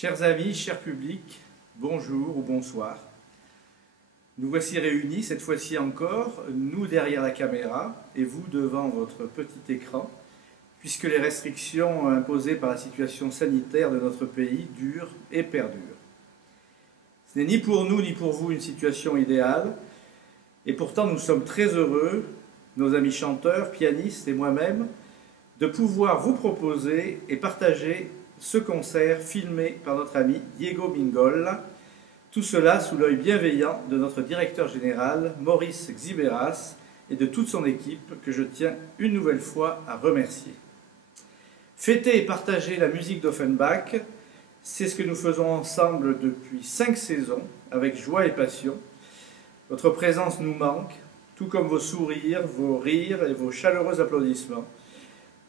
Chers amis, chers publics, bonjour ou bonsoir. Nous voici réunis, cette fois-ci encore, nous derrière la caméra et vous devant votre petit écran, puisque les restrictions imposées par la situation sanitaire de notre pays durent et perdurent. Ce n'est ni pour nous ni pour vous une situation idéale, et pourtant nous sommes très heureux, nos amis chanteurs, pianistes et moi-même, de pouvoir vous proposer et partager ce concert filmé par notre ami Diego Mingolla, tout cela sous l'œil bienveillant de notre directeur général, Maurice Xiberas, et de toute son équipe que je tiens une nouvelle fois à remercier. Fêter et partager la musique d'Offenbach, c'est ce que nous faisons ensemble depuis 5 saisons, avec joie et passion. Votre présence nous manque, tout comme vos sourires, vos rires et vos chaleureux applaudissements.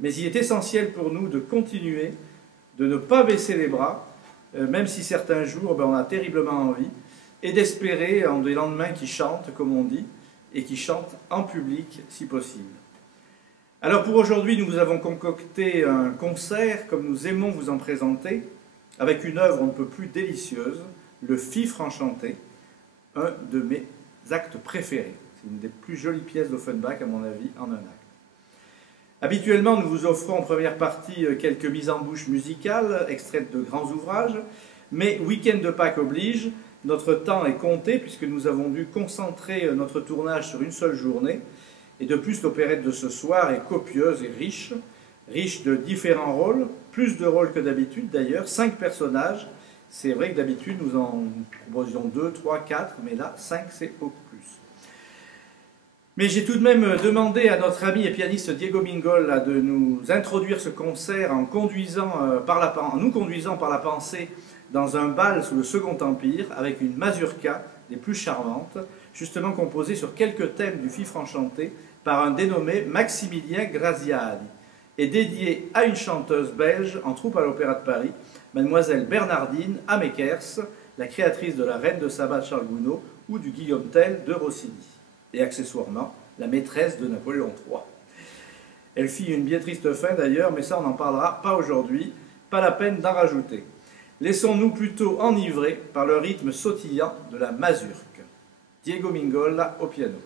Mais il est essentiel pour nous de continuer, de ne pas baisser les bras, même si certains jours on a terriblement envie, et d'espérer en des lendemains qui chantent, comme on dit, et qui chantent en public si possible. Alors pour aujourd'hui, nous vous avons concocté un concert, comme nous aimons vous en présenter, avec une œuvre on ne peut plus délicieuse, le Fifre enchanté, un de mes actes préférés. C'est une des plus jolies pièces d'Offenbach, à mon avis, en un acte. Habituellement, nous vous offrons en première partie quelques mises en bouche musicales, extraites de grands ouvrages, mais week-end de Pâques oblige, notre temps est compté puisque nous avons dû concentrer notre tournage sur une seule journée, et de plus l'opérette de ce soir est copieuse et riche de différents rôles, plus de rôles que d'habitude d'ailleurs, 5 personnages. C'est vrai que d'habitude nous en proposions 2, 3, 4, mais là 5 c'est beaucoup plus. Mais j'ai tout de même demandé à notre ami et pianiste Diego Mingolla de nous introduire ce concert en nous conduisant par la pensée dans un bal sous le Second Empire avec une mazurka des plus charmantes, justement composée sur quelques thèmes du Fifre enchanté par un dénommé Maximilien Graziani et dédiée à une chanteuse belge en troupe à l'Opéra de Paris, mademoiselle Bernardine Amekers, la créatrice de la Reine de Saba de Charles Gounod ou du Guillaume Tell de Rossini, et accessoirement la maîtresse de Napoléon III. Elle fit une bien triste fin d'ailleurs, mais ça on n'en parlera pas aujourd'hui, pas la peine d'en rajouter. Laissons-nous plutôt enivrer par le rythme sautillant de la mazurque. Diego Mingolla au piano.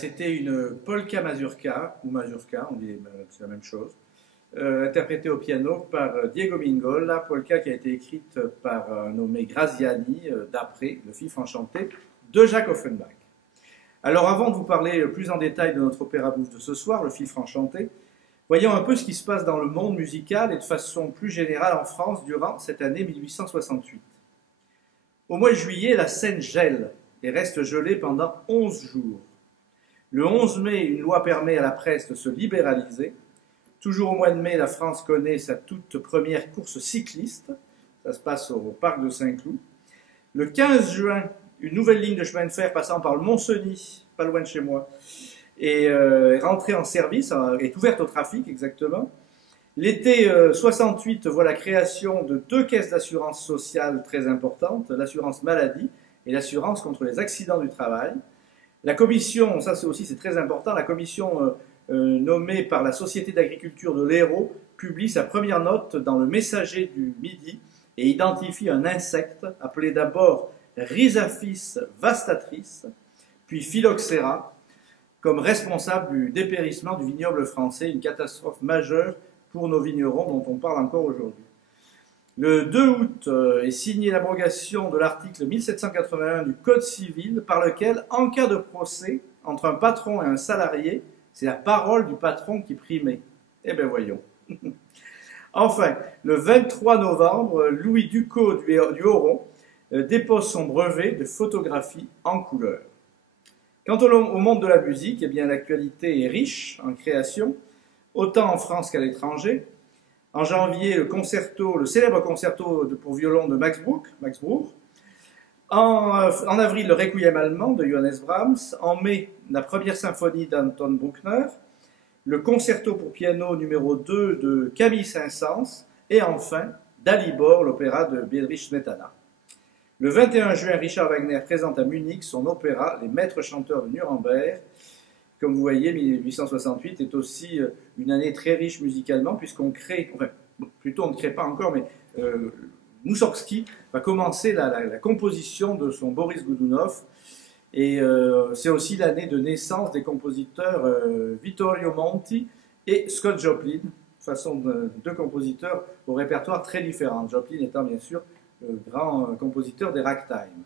c'était une polka mazurka, ou mazurka, on dit c'est la même chose, interprétée au piano par Diego Mingolla, polka qui a été écrite par un nommé Graziani, d'après le Fifre Enchanté de Jacques Offenbach. Alors avant de vous parler plus en détail de notre opéra bouffe de ce soir, le Fifre Enchanté, voyons un peu ce qui se passe dans le monde musical et de façon plus générale en France durant cette année 1868. Au mois de juillet, la Seine gèle et reste gelée pendant 11 jours. Le 11 mai, une loi permet à la presse de se libéraliser. Toujours au mois de mai, la France connaît sa toute première course cycliste. Ça se passe au parc de Saint-Cloud. Le 15 juin, une nouvelle ligne de chemin de fer passant par le Mont-Cenis, pas loin de chez moi, est rentrée en service, est ouverte au trafic exactement. L'été 68 voit la création de 2 caisses d'assurance sociale très importantes, l'assurance maladie et l'assurance contre les accidents du travail. La commission, ça c'est très important, la commission nommée par la Société d'agriculture de l'Hérault publie sa première note dans le Messager du Midi et identifie un insecte appelé d'abord Rhizaphis vastatrice, puis Phylloxera, comme responsable du dépérissement du vignoble français, une catastrophe majeure pour nos vignerons dont on parle encore aujourd'hui. Le 2 août est signée l'abrogation de l'article 1781 du Code civil par lequel, en cas de procès entre un patron et un salarié, c'est la parole du patron qui primait. Eh bien voyons. Enfin, le 23 novembre, Louis Ducos du Oron dépose son brevet de photographie en couleur. Quant au monde de la musique, eh bien l'actualité est riche en création, autant en France qu'à l'étranger. En janvier, le célèbre concerto pour violon de Max Bruch. En avril, le Requiem allemand de Johannes Brahms. En mai, la première symphonie d'Anton Bruckner. Le concerto pour piano numéro 2 de Camille Saint-Saëns. Et enfin, Dalibor, l'opéra de Bedřich Smetana. Le 21 juin, Richard Wagner présente à Munich son opéra Les Maîtres chanteurs de Nuremberg. Comme vous voyez, 1868 est aussi une année très riche musicalement, puisqu'on crée, enfin, plutôt on ne crée pas encore, mais Moussorgsky va commencer la composition de son Boris Godunov, et c'est aussi l'année de naissance des compositeurs Vittorio Monti et Scott Joplin, deux compositeurs au répertoire très différent, Joplin étant bien sûr le grand compositeur des ragtime.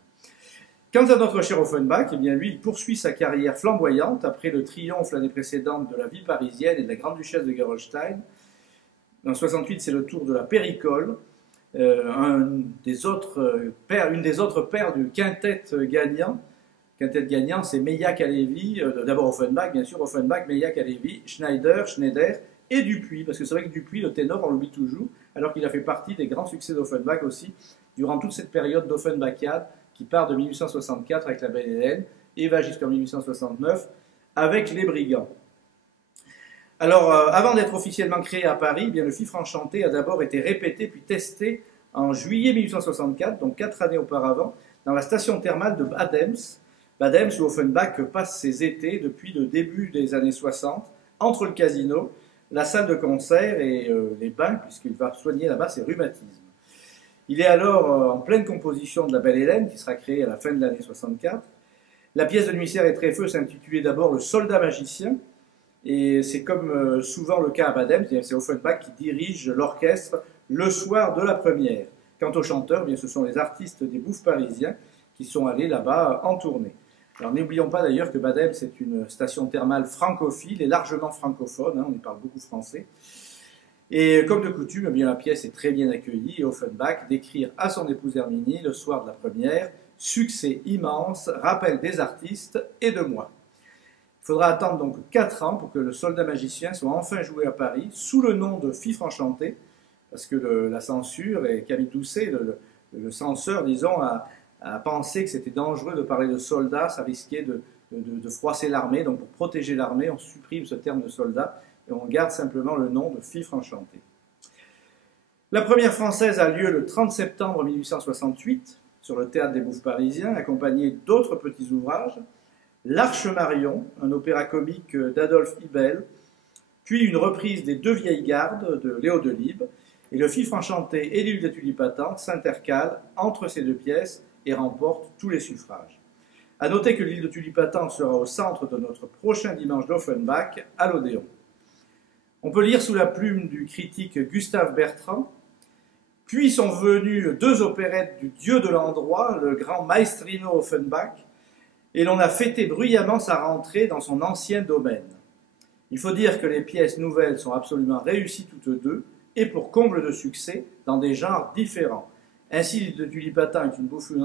Quant à notre cher Offenbach, eh bien lui, il poursuit sa carrière flamboyante après le triomphe l'année précédente de la vie parisienne et de la Grande-Duchesse de Gerolstein. En 68, c'est le tour de la Péricole, une des autres paires du quintet gagnant. Quintet gagnant, c'est Meilhac à Lévy, d'abord Offenbach, bien sûr, Offenbach, Meilhac à Lévy, Schneider et Dupuis, parce que c'est vrai que Dupuis, le ténor, on l'oublie toujours, alors qu'il a fait partie des grands succès d'Offenbach aussi, durant toute cette période d'Offenbachiade, qui part de 1864 avec la Belle Hélène et va jusqu'en 1869 avec les Brigands. Alors, avant d'être officiellement créé à Paris, eh bien, le Fifre Enchanté a d'abord été répété puis testé en juillet 1864, donc 4 années auparavant, dans la station thermale de Badems, où Offenbach passe ses étés depuis le début des années 60, entre le casino, la salle de concert et les bains, puisqu'il va soigner là-bas ses rhumatismes. Il est alors en pleine composition de la Belle Hélène, qui sera créée à la fin de l'année 64. La pièce de Nuissert et Tréfeux s'intitulait d'abord Le Soldat magicien, et c'est comme souvent le cas à Badems, c'est Offenbach qui dirige l'orchestre le soir de la première. Quant aux chanteurs, bien, ce sont les artistes des Bouffes parisiens qui sont allés là-bas en tournée. Alors n'oublions pas d'ailleurs que Badems est une station thermale francophile et largement francophone, on y parle beaucoup français. Et comme de coutume, eh bien, la pièce est très bien accueillie et Offenbach d'écrire à son épouse Herminie le soir de la première « Succès immense, rappel des artistes et de moi ». Il faudra attendre donc 4 ans pour que le Soldat magicien soit enfin joué à Paris sous le nom de Fifre Enchanté, parce que la censure, et Camille Doucet, le censeur, disons, a pensé que c'était dangereux de parler de soldat, ça risquait de froisser l'armée, donc pour protéger l'armée, on supprime ce terme de soldat, et on garde simplement le nom de Fifre Enchanté. La première française a lieu le 30 septembre 1868 sur le théâtre des Bouffes parisiens, accompagnée d'autres petits ouvrages, L'Arche Marion, un opéra comique d'Adolphe Hibel, puis une reprise des Deux vieilles gardes de Léo Delibes, et le Fifre Enchanté et l'île des Tulipatantes s'intercalent entre ces deux pièces et remportent tous les suffrages. À noter que l'île de Tulipatam sera au centre de notre prochain dimanche d'Offenbach à l'Odéon. On peut lire sous la plume du critique Gustave Bertrand: puis sont venues deux opérettes du dieu de l'endroit, le grand Maestrino Offenbach, et l'on a fêté bruyamment sa rentrée dans son ancien domaine. Il faut dire que les pièces nouvelles sont absolument réussies toutes deux, et pour comble de succès, dans des genres différents. Ainsi, l'île de Tulipatam est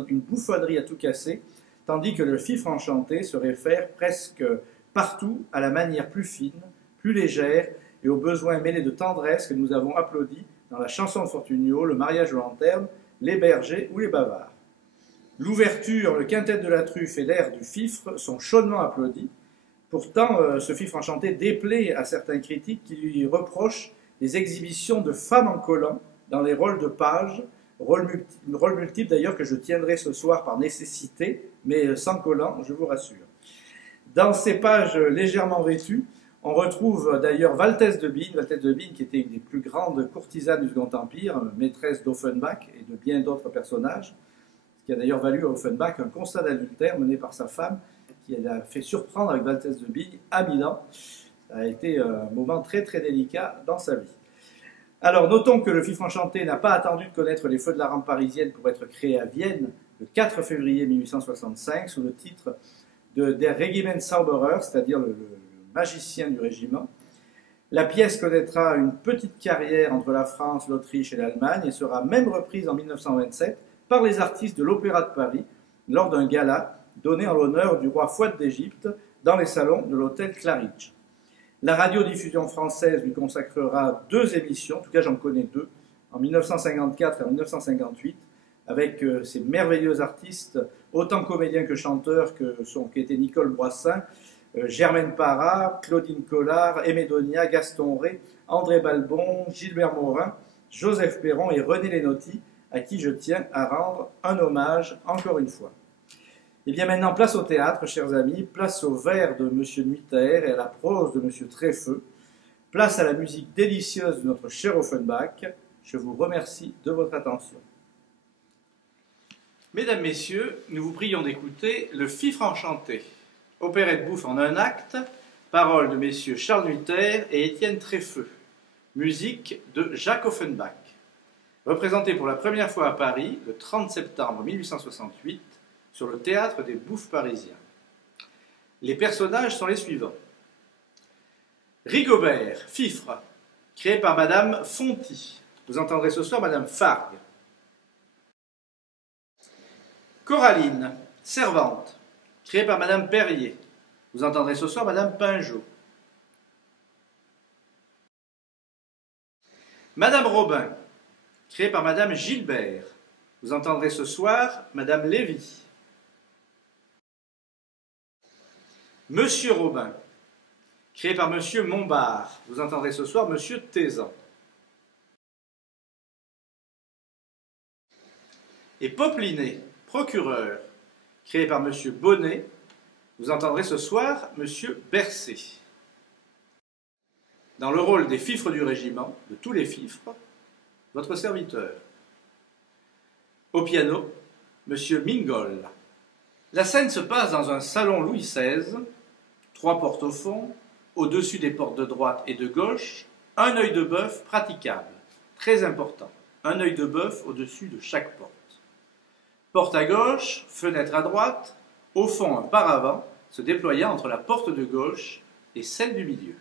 une bouffonnerie à tout casser, tandis que le Fifre enchanté se réfère presque partout à la manière plus fine, plus légère, et aux besoins mêlés de tendresse que nous avons applaudis dans la chanson de Fortunio, le mariage de Lanterne, les bergers ou les bavards. L'ouverture, le quintet de la truffe et l'air du Fifre sont chaudement applaudis. Pourtant, ce Fifre enchanté déplaît à certains critiques qui lui reprochent des exhibitions de femmes en collant dans les rôles de pages, rôle multiple d'ailleurs que je tiendrai ce soir par nécessité, mais sans collant, je vous rassure. Dans ces pages légèrement vêtues, on retrouve d'ailleurs Valtès de Bine qui était une des plus grandes courtisanes du Second Empire, maîtresse d'Offenbach et de bien d'autres personnages, ce qui a d'ailleurs valu à Offenbach un constat d'adultère mené par sa femme, qui a fait surprendre avec Valtès de Bine à Milan. Ça a été un moment très très délicat dans sa vie. Alors notons que le Fifre enchanté n'a pas attendu de connaître les feux de la rampe parisienne pour être créé à Vienne le 4 février 1865 sous le titre de Der Regimentszauberer, c'est-à-dire le magicien du régiment. La pièce connaîtra une petite carrière entre la France, l'Autriche et l'Allemagne et sera même reprise en 1927 par les artistes de l'Opéra de Paris lors d'un gala donné en l'honneur du roi Fouad d'Égypte dans les salons de l'hôtel Claridge. La radiodiffusion française lui consacrera 2 émissions, en tout cas j'en connais 2, en 1954 et en 1958, avec ces merveilleux artistes, autant comédiens que chanteurs, qu'étaient Nicole Boissin, Germaine Parra, Claudine Collard, Aimé Donia, Gaston Rey, André Balbon, Gilbert Morin, Joseph Perron et René Lénotti, à qui je tiens à rendre un hommage encore une fois. Et bien maintenant, place au théâtre, chers amis, place aux vers de M. Nuiter et à la prose de M. Treffeux, place à la musique délicieuse de notre cher Offenbach. Je vous remercie de votre attention. Mesdames, Messieurs, nous vous prions d'écouter Le Fifre enchanté, opérette bouffe en un acte, paroles de messieurs Charles Nuiter et Étienne Treffeux, musique de Jacques Offenbach, représenté pour la première fois à Paris le 30 septembre 1868 sur le théâtre des Bouffes parisiens. Les personnages sont les suivants. Rigobert, Fifre, créé par Madame Fonty. Vous entendrez ce soir Madame Fargue. Coraline, servante, créée par Madame Perrier. Vous entendrez ce soir Madame Pinjot. Madame Robin, créée par Madame Gilbert. Vous entendrez ce soir Madame Lévy. Monsieur Robin, créé par Monsieur Montbard. Vous entendrez ce soir Monsieur Tézan. Et Poplinet, procureur, créé par Monsieur Bonnet. Vous entendrez ce soir Monsieur Bercé. Dans le rôle des fifres du régiment, de tous les fifres, votre serviteur. Au piano, Monsieur Mingol. La scène se passe dans un salon Louis XVI, 3 portes au fond, au-dessus des portes de droite et de gauche, un œil de bœuf praticable, très important, un œil de bœuf au-dessus de chaque porte. Porte à gauche, fenêtre à droite, au fond un paravent se déployant entre la porte de gauche et celle du milieu.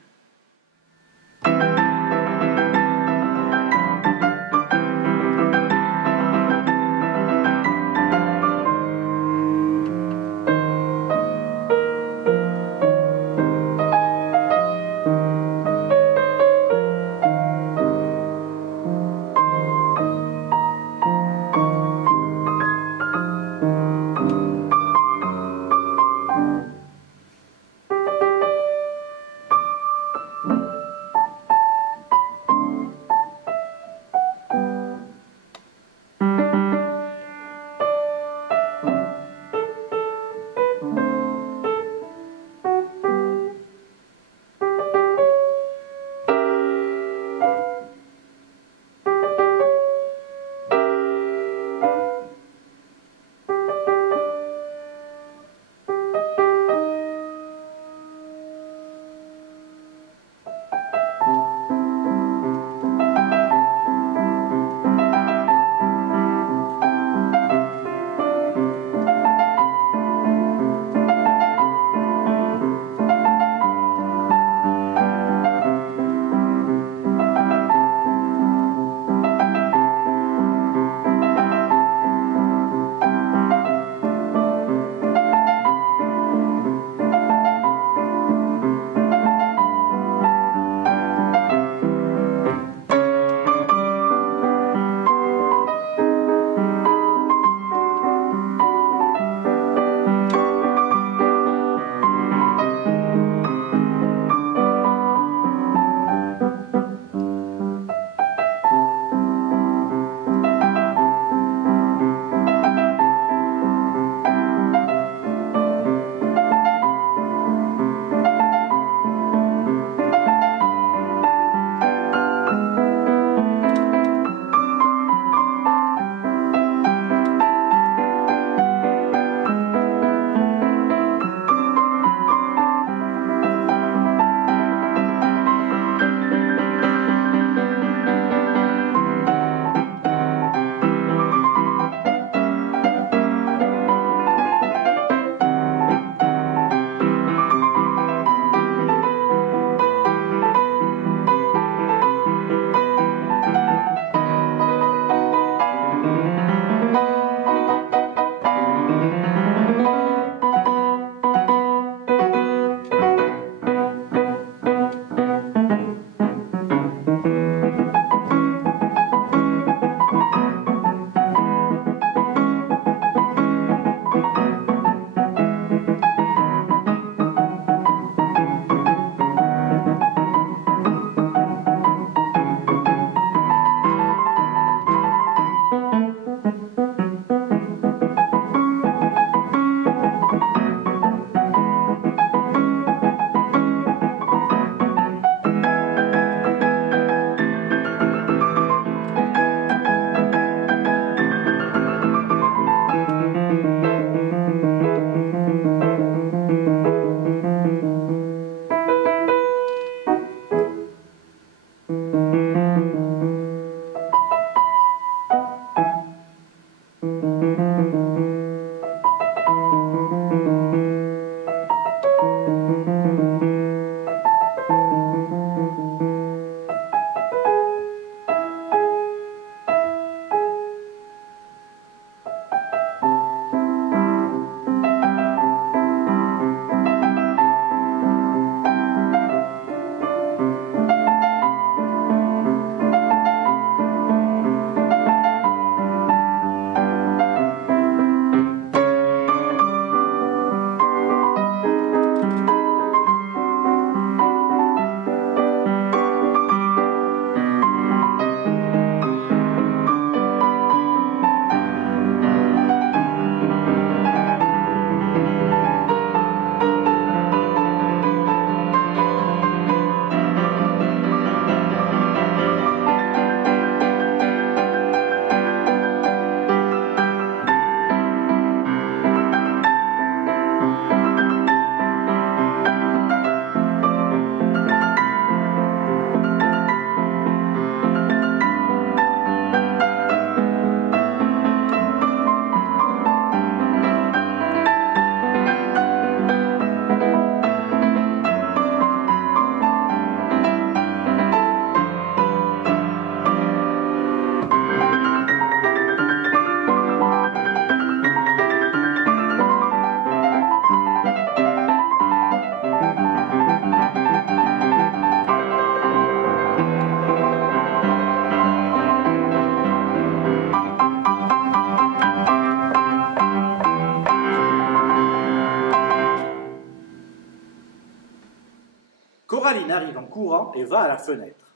devant et va à la fenêtre.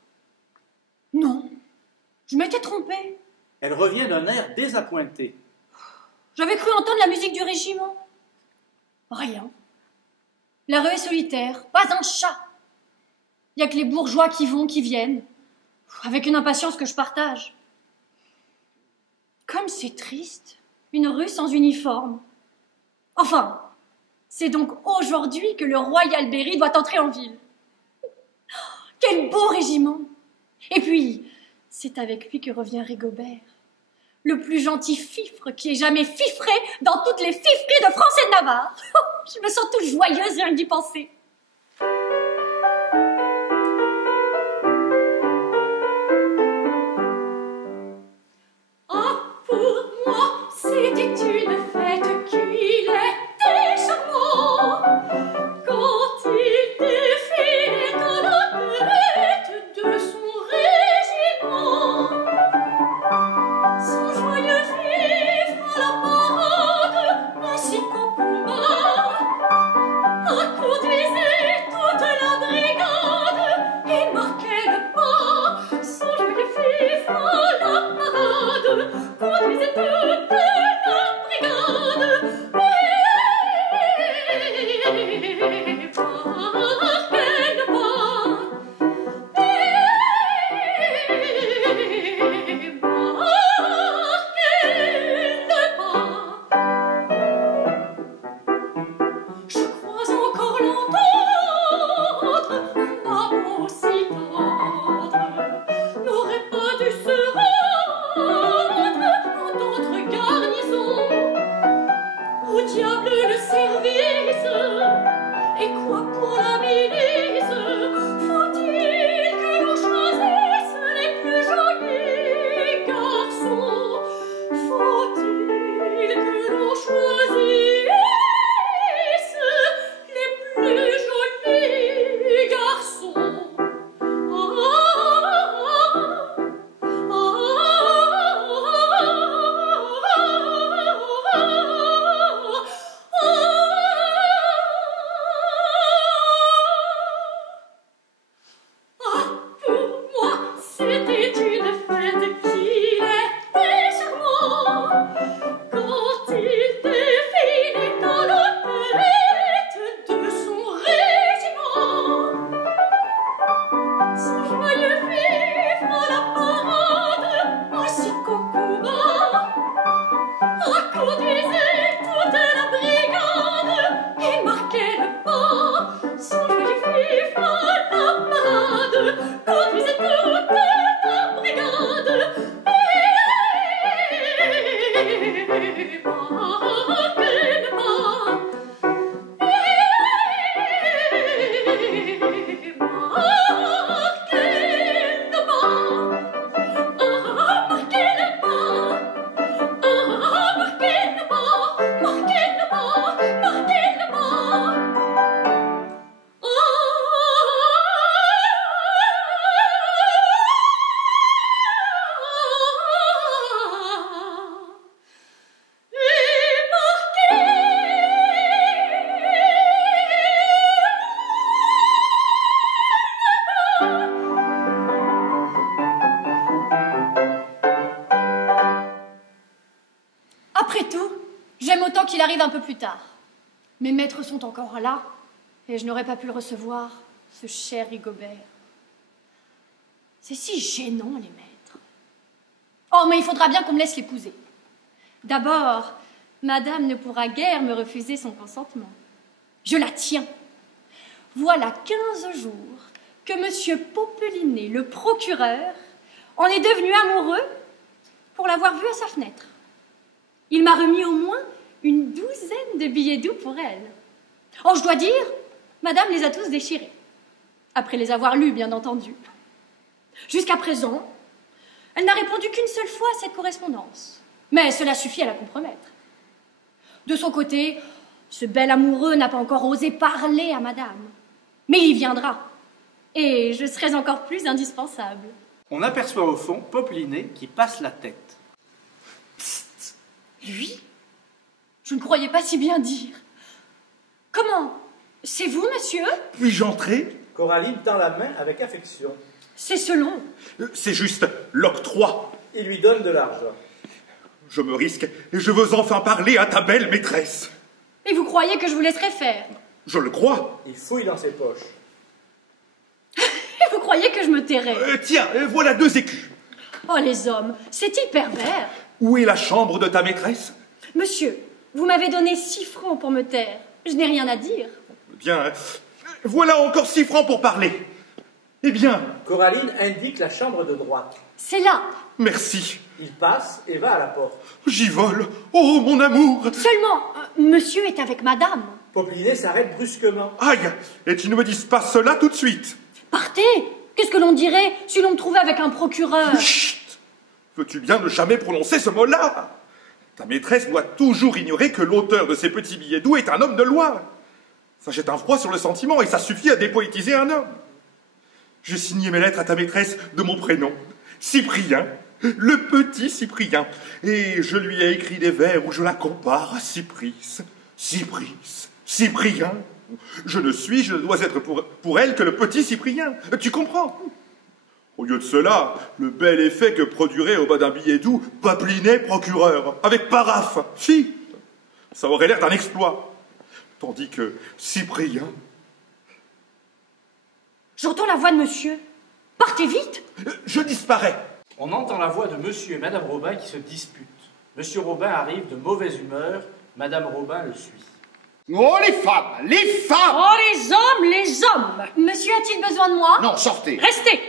Non, je m'étais trompée. Elle revient d'un air désappointé. J'avais cru entendre la musique du régiment. Rien. La rue est solitaire, pas un chat. Il n'y a que les bourgeois qui vont, qui viennent, avec une impatience que je partage. Comme c'est triste, une rue sans uniforme. Enfin, c'est donc aujourd'hui que le Royal Berry doit entrer en ville. Quel beau régiment! Et puis, c'est avec lui que revient Rigobert, le plus gentil fifre qui ait jamais fifré dans toutes les fifreries de France et de Navarre. Je me sens toute joyeuse rien que d'y penser. Ah, pour moi, c'était une fête qu'il était charmant quand il défilait à la tête de son régiment. Son joyeux fifre à la parade, ainsi qu'au combat, conduisait toute la brigade et marquait le pas. Son joyeux fifre à la parade, conduisait toute la brigade et marquait le pas. Je crois encore l'entendre, un aussi tendre n'aurait pas dû se rendre en d'autres garnisons. Au diable le service, et quoi pour la milice? Faut-il que l'on choisisse les plus jolis garçons? Faut-il que l'on choisisse les plus jolis garçons? Pour moi, c'était une fête qu'il était charmant quand il défilait à la tête de son régiment. Son joyeux vivre à la parade, ainsi qu'au combat, conduisait toute la brigade et marquait le pas. Son joyeux vivre à la parade, conduisait toute la brigade et marquait le pas. Après tout, j'aime autant qu'il arrive un peu plus tard. Mes maîtres sont encore là, et je n'aurais pas pu le recevoir, ce cher Rigobert. C'est si gênant, les maîtres. Oh, mais il faudra bien qu'on me laisse l'épouser. D'abord, madame ne pourra guère me refuser son consentement. Je la tiens. Voilà 15 jours que monsieur Popelinet, le procureur, en est devenu amoureux pour l'avoir vue à sa fenêtre. Il m'a remis au moins une douzaine de billets doux pour elle. Oh, je dois dire, madame les a tous déchirés. Après les avoir lus, bien entendu. Jusqu'à présent, elle n'a répondu qu'une seule fois à cette correspondance. Mais cela suffit à la compromettre. De son côté, ce bel amoureux n'a pas encore osé parler à madame. Mais il y viendra. Et je serai encore plus indispensable. On aperçoit au fond Popelinet qui passe la tête. Psst, lui? Je ne croyais pas si bien dire. Comment? C'est vous, monsieur? Puis-je entrer? Coraline tend la main avec affection. C'est selon. C'est juste l'octroi. Il lui donne de l'argent. Je me risque et je veux enfin parler à ta belle maîtresse. Et vous croyez que je vous laisserai faire? Je le crois. Il fouille dans ses poches. Et vous croyez que je me tairai? Tiens, voilà 2 écus. Oh, les hommes, c'est-il pervers? Où est la chambre de ta maîtresse? Monsieur, vous m'avez donné 6 francs pour me taire. Je n'ai rien à dire. Bien, voilà encore 6 francs pour parler. Eh bien... Coraline indique la chambre de droite. C'est là. Merci. Il passe et va à la porte. J'y vole. Oh, mon amour. Seulement, monsieur est avec madame. Poplinet s'arrête brusquement. Aïe, et tu ne me dises pas cela tout de suite. Partez. Qu'est-ce que l'on dirait si l'on me trouvait avec un procureur? Chut. Veux-tu bien ne jamais prononcer ce mot-là? Ta maîtresse doit toujours ignorer que l'auteur de ces petits billets doux est un homme de loi. Ça jette un froid sur le sentiment et ça suffit à dépoétiser un homme. J'ai signé mes lettres à ta maîtresse de mon prénom, Cyprien, le petit Cyprien, et je lui ai écrit des vers où je la compare à Cypris, Cyprien. Je ne dois être pour elle que le petit Cyprien. Tu comprends? Au lieu de cela, le bel effet que produirait au bas d'un billet doux Poplinet procureur, avec paraphe, fi, ça aurait l'air d'un exploit. Tandis que Cyprien... J'entends la voix de monsieur. Partez vite. Je disparais. On entend la voix de monsieur et madame Robin qui se disputent. Monsieur Robin arrive de mauvaise humeur, madame Robin le suit. Oh, les femmes! Les femmes! Oh, les hommes! Monsieur a-t-il besoin de moi? Non, sortez! Restez!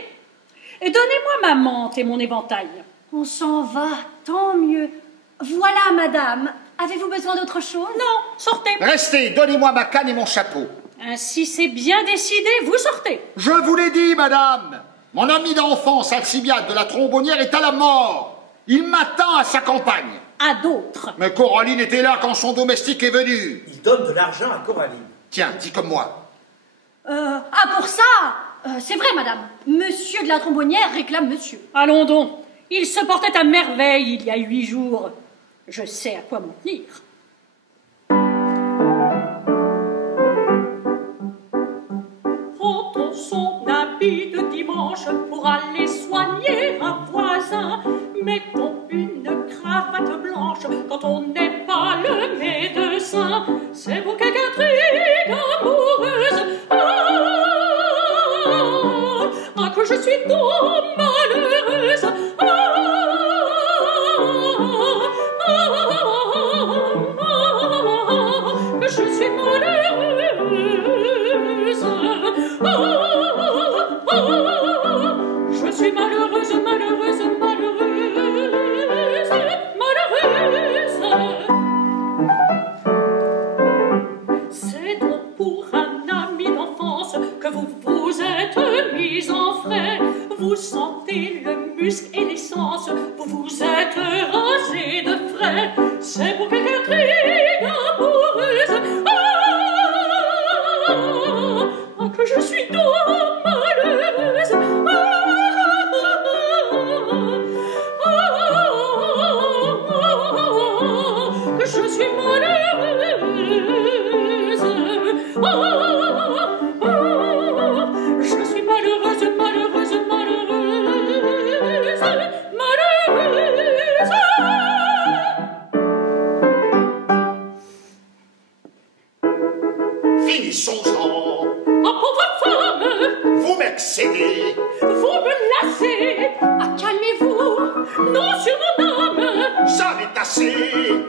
Et donnez-moi ma mante et mon éventail. On s'en va, tant mieux. Voilà, madame. Avez-vous besoin d'autre chose? Non, sortez! Restez! Donnez-moi ma canne et mon chapeau! Ainsi c'est bien décidé, vous sortez! Je vous l'ai dit, madame! Mon ami d'enfance, Alcibiade de la Trombonnière, est à la mort! Il m'attend à sa campagne! À d'autres! Mais Coraline était là quand son domestique est venu! Il donne de l'argent à Coraline. Tiens, dis comme moi. Pour ça c'est vrai, madame. Monsieur de la Trombonnière réclame monsieur. Allons donc, il se portait à merveille il y a 8 jours. Je sais à quoi m'en tenir. Prend-on son habit de dimanche pour aller soigner un voisin? Mettons une cravate blanche quand on n'est pas le médecin. C'est pour quelque intrigue amoureuse. Ah, que je suis donc malheureuse. Que je suis malheureuse. Je suis malheureuse, malheureuse, malheureuse, malheureuse. C'est donc pour un ami d'enfance que vous vous êtes mis en frais. Vous sentez le muscle et l'essence, vous vous êtes rasé de frais. C'est pour quelque intrigue amoureuse. Ah, que je suis donc malheureuse. Que je suis malheureuse. Je suis malheureuse, malheureuse, malheureuse, malheureuse. Finissons-en! Ah, pauvre femme, Vous m'excédez! vous me lassez. Ah, calmez-vous. Non sur mon âme. Ça m'est assez!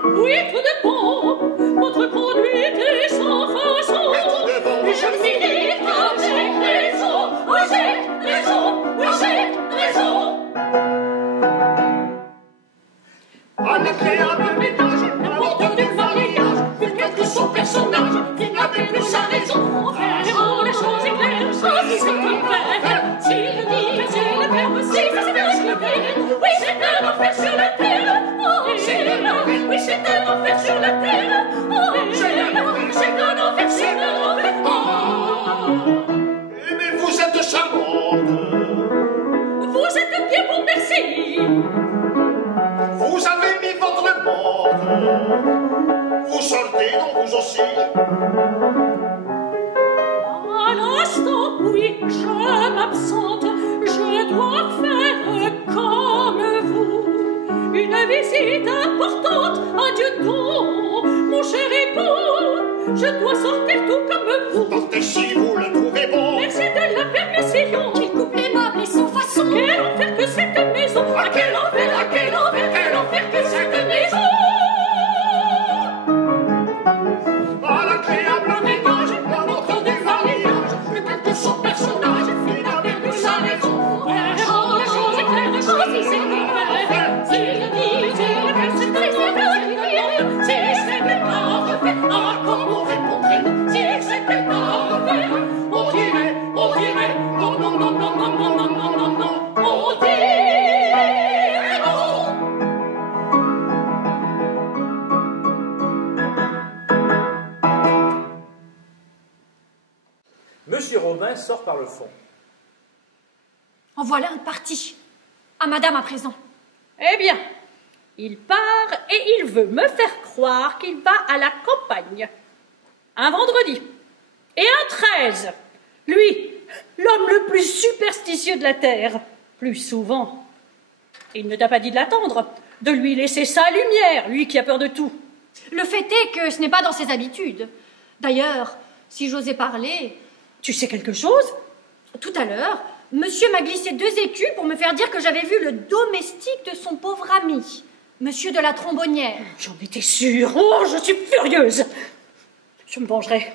Oui, tout dépend. Votre conduite est sans façon. Mais tout dépend. Je milite avec raison. Oui, j'ai raison. Oui, j'ai raison. En agréable ménage, N'importe du mariage, quelqu'un que son personnage, qui n'avait plus sa raison. Verrons la chose est claire, si c'est un père, s'il le dit, c'est le père, si c'est un père. Oui, c'est un enfer sur la terre. Oh, oui, c'est un enfer sur la terre. Oh, c'est un enfer sur la terre. Oh, mais vous êtes charmante! vous êtes bien bon, merci. Vous avez mis votre bande! Vous sortez donc vous aussi! À l'instant où Oui, je m'absente, je dois faire comme vous. Une visite importante, adieu donc, mon cher époux. Je dois sortir tout comme vous. Portez si vous le trouvez bon. Merci de la permission. Qu'il coupe les meubles et sans façon. Quel enfer que cette maison. Ah, quel enfer que cette maison. À la clé à plein ménage, un autre du mariage. Le quel que son personnage, il n'avait plus sa raison. La chose est claire, si c'est l'enfer. Si je dis, c'est si c'était pas refait, ah, comment répondrez-vous? Si c'était pas refait, on dirait, non, non, non, non, non, non, non, non, non, non, on dirait non. Monsieur Robin sort par le fond. En voilà un parti. À madame à présent. Eh bien, il part et il veut me faire croire qu'il va à la campagne. Un vendredi et un 13. Lui, l'homme le plus superstitieux de la terre. Plus souvent. Il ne t'a pas dit de l'attendre, de lui laisser sa lumière, lui qui a peur de tout. Le fait est que ce n'est pas dans ses habitudes. D'ailleurs, si j'osais parler, Tu sais quelque chose? tout à l'heure, monsieur m'a glissé 2 écus pour me faire dire que j'avais vu le domestique de son pauvre ami, monsieur de la Trombonnière. J'en étais sûre. Oh, je suis furieuse. Je me vengerai.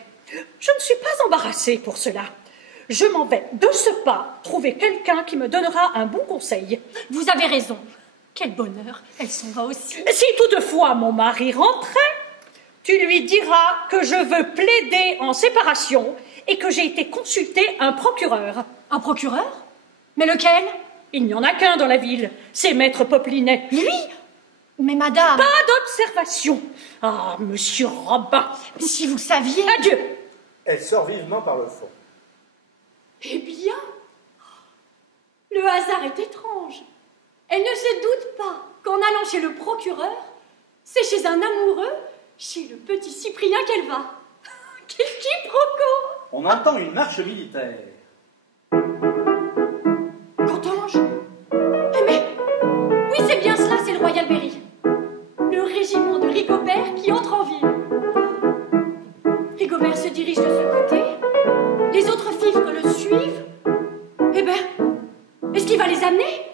Je ne suis pas embarrassée pour cela. Je m'en vais de ce pas trouver quelqu'un qui me donnera un bon conseil. Vous avez raison. Quel bonheur, elle s'en va aussi. Si toutefois mon mari rentrait, tu lui diras que je veux plaider en séparation et que j'ai été consulter un procureur. Un procureur? Mais lequel? Il n'y en a qu'un dans la ville, c'est Maître Poplinet. Lui? Mais madame... Pas d'observation. Ah, monsieur Robin. Si vous saviez... Adieu. Elle sort vivement par le fond. Eh bien, le hasard est étrange. Elle ne se doute pas qu'en allant chez le procureur, c'est chez un amoureux, chez le petit Cyprien qu'elle va. Quel quiproquo! On entend une marche militaire. Qu'entends-je? Eh mais, oui, c'est bien cela, c'est le Royal Berry. Le régiment de Rigobert qui entre en ville. Rigobert se dirige de ce côté, les autres fifres le suivent. Eh ben, est-ce qu'il va les amener?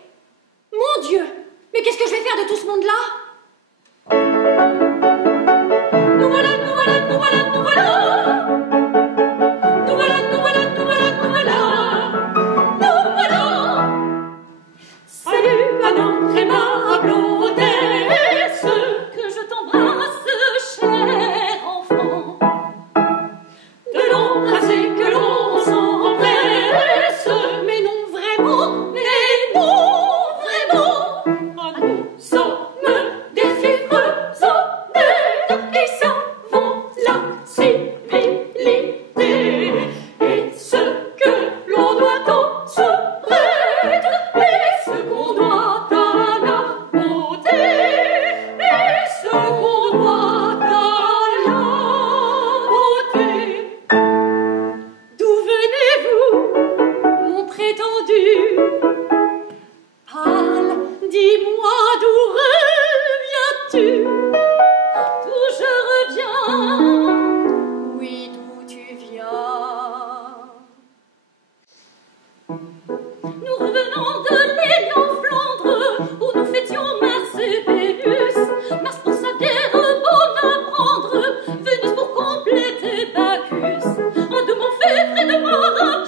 Mon Dieu, mais qu'est-ce que je vais faire de tout ce monde-là? Nous voilà, nous voilà, nous voilà, nous voilà. Nous voilà, nous voilà, nous voilà, nous voilà. Nous voilà. Salut à notre aimable hôtesse, que je t'embrasse, cher enfant. De l'embrasser que l'on s'empresse, mais non vraiment, ah, nous sommes des fifres honnêtes et savons la civilité. Et ce que l'on doit en se prête, et ce qu'on doit à la beauté, et ce qu'on doit à la beauté. D'où venez-vous, mon prétendu? Parle, dis-moi d'où reviens-tu? D'où je reviens? Oui, d'où tu viens? Nous revenons de l'île en Flandre, où nous fêtions Mars et Vénus. Mars pour sa guerre bonne à prendre, Vénus pour compléter Bacchus. Un de mon fèvre et de moi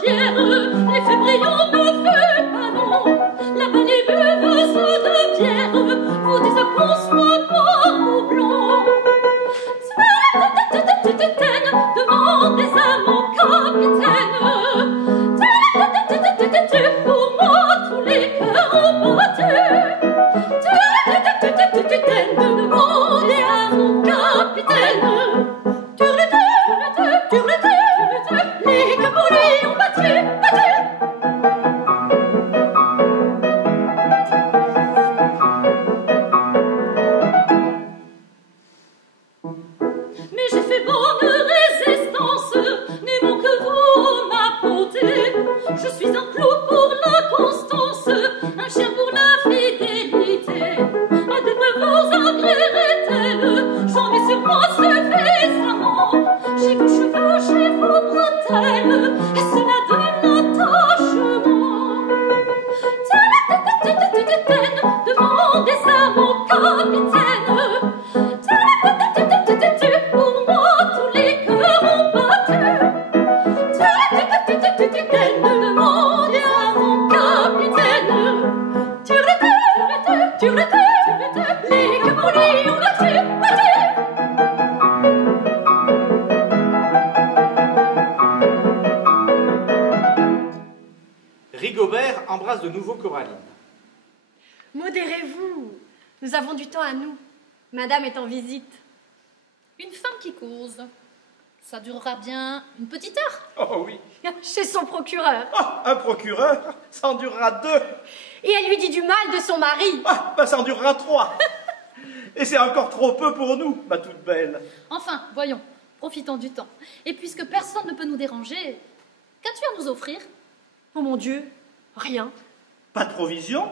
Pierre, les faits brillants ne font pas non. La bonne émeuse de Pierre Pour moi, tous les cœurs ont battu. Demandez à mon capitaine. Les cœurs pour lui ont battu. Rigobert embrasse de nouveau Coraline. Modérez-vous. Nous avons du temps à nous. Madame est en visite. Une femme qui cause. Ça durera bien une petite heure. Oh oui. Chez son procureur. Oh, un procureur, ça en durera 2. Et elle lui dit du mal de son mari. Ah, ben ça en durera 3. Et c'est encore trop peu pour nous, ma toute belle. Enfin, voyons, profitons du temps. Et puisque personne ne peut nous déranger, qu'as-tu à nous offrir? Oh mon Dieu, rien. Pas de provisions?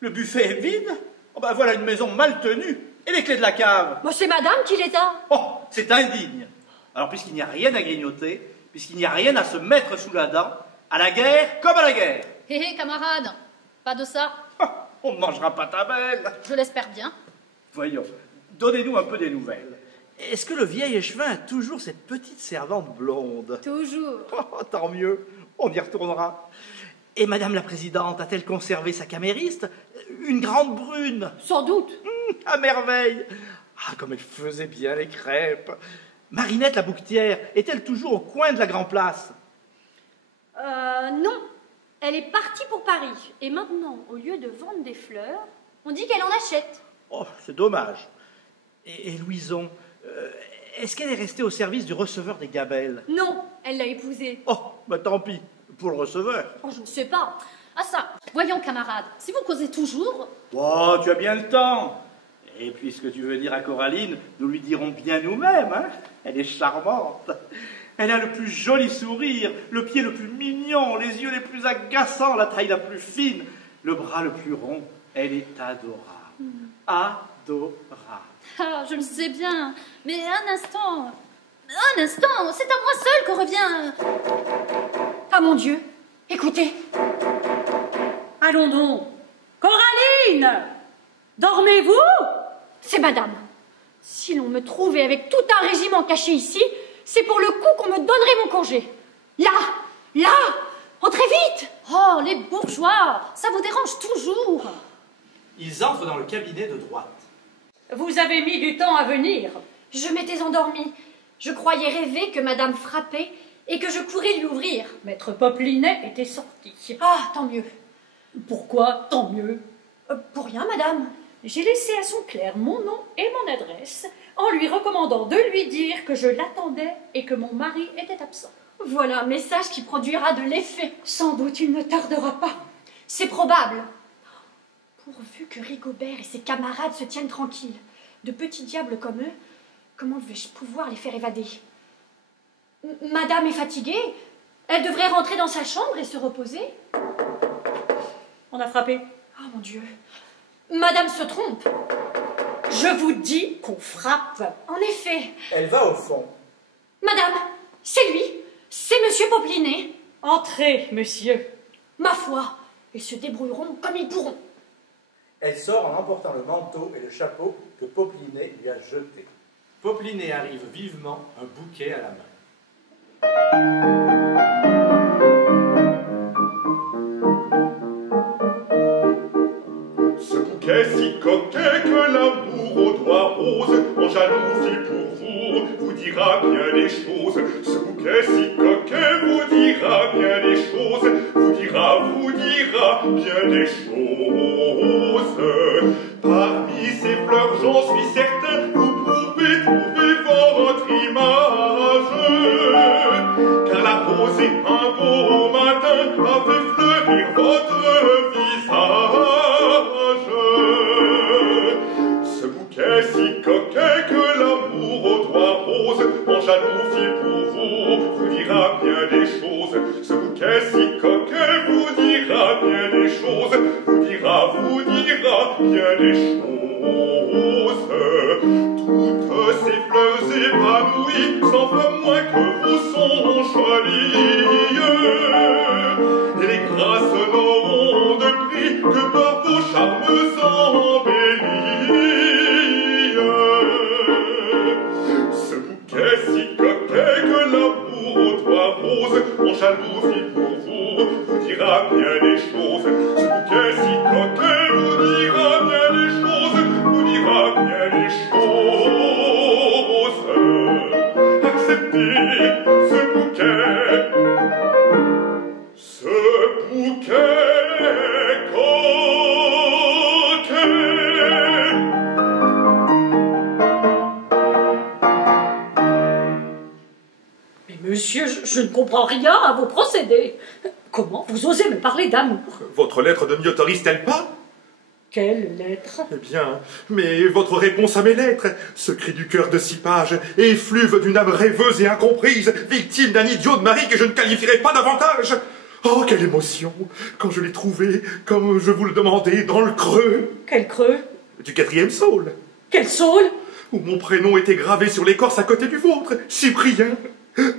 Le buffet est vide? Oh ben voilà une maison mal tenue. Et les clés de la cave? Moi, c'est madame qui les a. Oh, c'est indigne. Alors puisqu'il n'y a rien à grignoter, puisqu'il n'y a rien à se mettre sous la dent, à la guerre comme à la guerre. Hé hé, camarade, pas de ça. Ah, on ne mangera pas ta belle. Je l'espère bien. Voyons, donnez-nous un peu des nouvelles. Est-ce que le vieil échevin a toujours cette petite servante blonde? Toujours. Oh, tant mieux, on y retournera. Et Madame la Présidente a-t-elle conservé sa camériste? Une grande brune? Sans doute. À merveille. Ah, comme elle faisait bien les crêpes. Marinette la bouquetière est-elle toujours au coin de la Grand Place? Non. Elle est partie pour Paris. Et maintenant, au lieu de vendre des fleurs, on dit qu'elle en achète. Oh, c'est dommage. Et Louison, est-ce qu'elle est restée au service du receveur des gabelles? Non, elle l'a épousé. Oh, bah tant pis, pour le receveur. Oh, je ne sais pas. Ah ça, voyons camarade, si vous causez toujours... Oh, tu as bien le temps. Et puisque tu veux dire à Coraline, nous lui dirons bien nous-mêmes, hein. Elle est charmante. Elle a le plus joli sourire, le pied le plus mignon, les yeux les plus agaçants, la taille la plus fine, le bras le plus rond. Elle est adorable. Adorable. Ah, je le sais bien, mais un instant, c'est à moi seul que revient... Ah mon Dieu, écoutez. Allons donc. Coraline, dormez-vous? C'est madame. Si l'on me trouvait avec tout un régiment caché ici, c'est pour le coup qu'on me donnerait mon congé. Là, entrez vite. Oh, les bourgeois, ça vous dérange toujours? Ils entrent dans le cabinet de droite. Vous avez mis du temps à venir. Je m'étais endormie. Je croyais rêver que madame frappait et que je courais lui ouvrir. Maître Poplinet était sorti. Ah, tant mieux. Pourquoi tant mieux? Pour rien, madame. J'ai laissé à son clerc mon nom et mon adresse, en lui recommandant de lui dire que je l'attendais et que mon mari était absent. Voilà un message qui produira de l'effet. Sans doute il ne tardera pas. C'est probable. Pourvu que Rigobert et ses camarades se tiennent tranquilles. De petits diables comme eux, comment vais-je pouvoir les faire évader? Madame est fatiguée. Elle devrait rentrer dans sa chambre et se reposer. On a frappé. Oh mon Dieu. Madame se trompe. Je vous dis qu'on frappe. En effet. Elle va au fond. Madame, c'est lui. C'est monsieur Poplinet. Entrez, monsieur. Ma foi, ils se débrouilleront comme ils pourront. Elle sort en emportant le manteau et le chapeau que Poplinet lui a jeté. Poplinet arrive vivement, un bouquet à la main. Ce bouquet si coquet que l'amour aux doigts roses en jalousie pour vous, vous dira bien les choses. Ce bouquet si coquet vous dira bien les choses, vous dira bien les choses. Parmi ces fleurs, j'en suis certain, vous pouvez trouver votre image. Car la rosée un beau matin a fait fleurir votre visage. Ce bouquet si coquet que l'amour aux doigts roses en jalousie pour vous, vous dira bien des choses. Ce bouquet si coquet vous dira bien des choses, vous dira bien des choses. Toutes ces fleurs épanouies s'en font moins que vous sont jolies, et les grâces n'auront de prix que par vos charmes embellis. Je ne comprends rien à vos procédés. Comment vous osez me parler d'amour? Votre lettre ne m'y autorise-t-elle pas? Quelle lettre? Eh bien, mais votre réponse à mes lettres, ce cri du cœur de 6 pages, effluve d'une âme rêveuse et incomprise, victime d'un idiot de mari que je ne qualifierais pas davantage. Oh, quelle émotion, quand je l'ai trouvé, comme je vous le demandais, dans le creux. Quel creux? Du 4e saule. Quel saule? Où mon prénom était gravé sur l'écorce à côté du vôtre, Cyprien.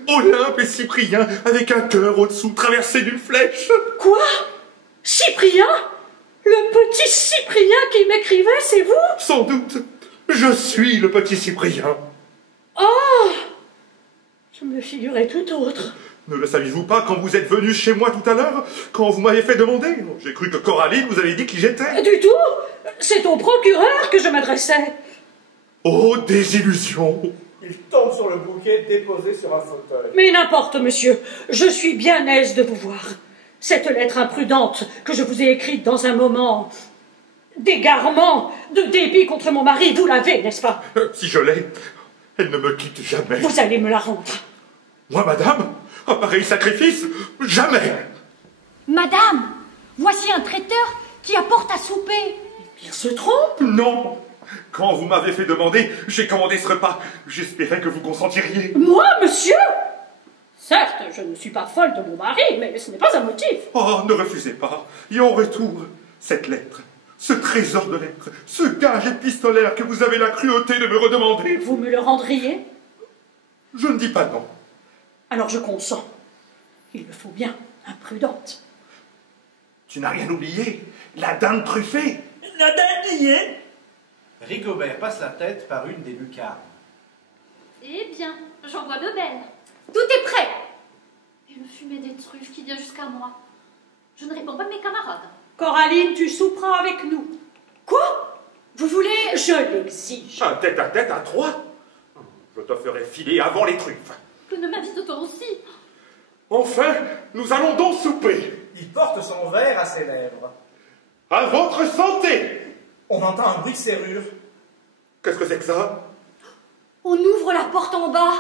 Olympe et Cyprien, avec un cœur au-dessous traversé d'une flèche. Quoi? Cyprien? Le petit Cyprien qui m'écrivait, c'est vous? Sans doute, je suis le petit Cyprien. Oh! Je me figurais tout autre. Ne le saviez-vous pas quand vous êtes venu chez moi tout à l'heure, quand vous m'avez fait demander? J'ai cru que Coraline vous avait dit qui j'étais. Du tout. C'est au procureur que je m'adressais. Oh, désillusion! Il tombe sur le bouquet déposé sur un fauteuil. Mais n'importe, monsieur. Je suis bien aise de vous voir. Cette lettre imprudente que je vous ai écrite dans un moment d'égarement, de dépit contre mon mari, vous l'avez, n'est-ce pas? Si je l'ai, elle ne me quitte jamais. Vous allez me la rendre. Moi, madame, un pareil sacrifice, jamais! Madame, voici un traiteur qui apporte à souper. Il se trompe. Non! Quand vous m'avez fait demander, j'ai commandé ce repas. J'espérais que vous consentiriez. Moi, monsieur? Certes, je ne suis pas folle de mon mari, mais ce n'est pas un motif. Oh, ne refusez pas. Et en retour, cette lettre, ce trésor de lettres, ce gage épistolaire que vous avez la cruauté de me redemander. Vous me le rendriez? Je ne dis pas non. Alors je consens. Il me faut bien, imprudente. Tu n'as rien oublié? La dinde truffée? La dindillée. Rigobert passe la tête par une des lucarnes. Eh bien, j'en vois de belles. Tout est prêt. Et le fumet des truffes qui vient jusqu'à moi. Je ne réponds pas de mes camarades. Coraline, tu souperas avec nous. Quoi? Vous voulez? Je l'exige. Un tête-à-tête à 3? Je te ferai filer avant les truffes. Que ne m'invite-t-on aussi? Enfin, nous allons donc souper. Il porte son verre à ses lèvres. À votre santé! On entend un bruit de serrure. Qu'est-ce que c'est que ça? On ouvre la porte en bas.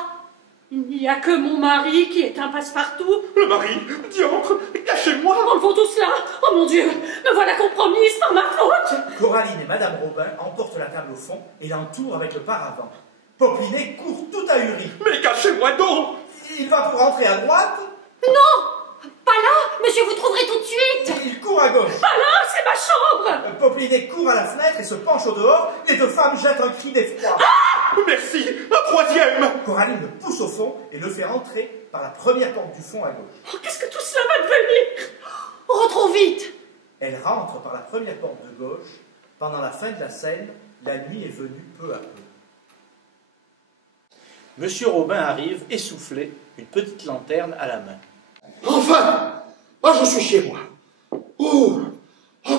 Il n'y a que mon mari qui est un passe-partout. Le mari, diantre, cachez-moi! Enlevons tout cela. Oh mon Dieu, me voilà compromise par ma faute. Coraline et Madame Robin emportent la table au fond et l'entourent avec le paravent. Poplinet court tout ahuri. Mais cachez-moi donc! Il va pour entrer à droite. Non, pas là. Monsieur, vous trouverez tout de suite. Il court à gauche. Pas là, c'est ma chambre. Poplinet court à la fenêtre et se penche au dehors. Les deux femmes jettent un cri d'effroi. Merci, un 3e! Coraline le pousse au fond et le fait entrer par la première porte du fond à gauche. Oh, qu'est-ce que tout cela va devenir? On retrouve vite. Elle rentre par la première porte de gauche. Pendant la fin de la scène, la nuit est venue peu à peu. Monsieur Robin arrive, essoufflé, une petite lanterne à la main. Enfin! Ah, je suis chez moi. Oh,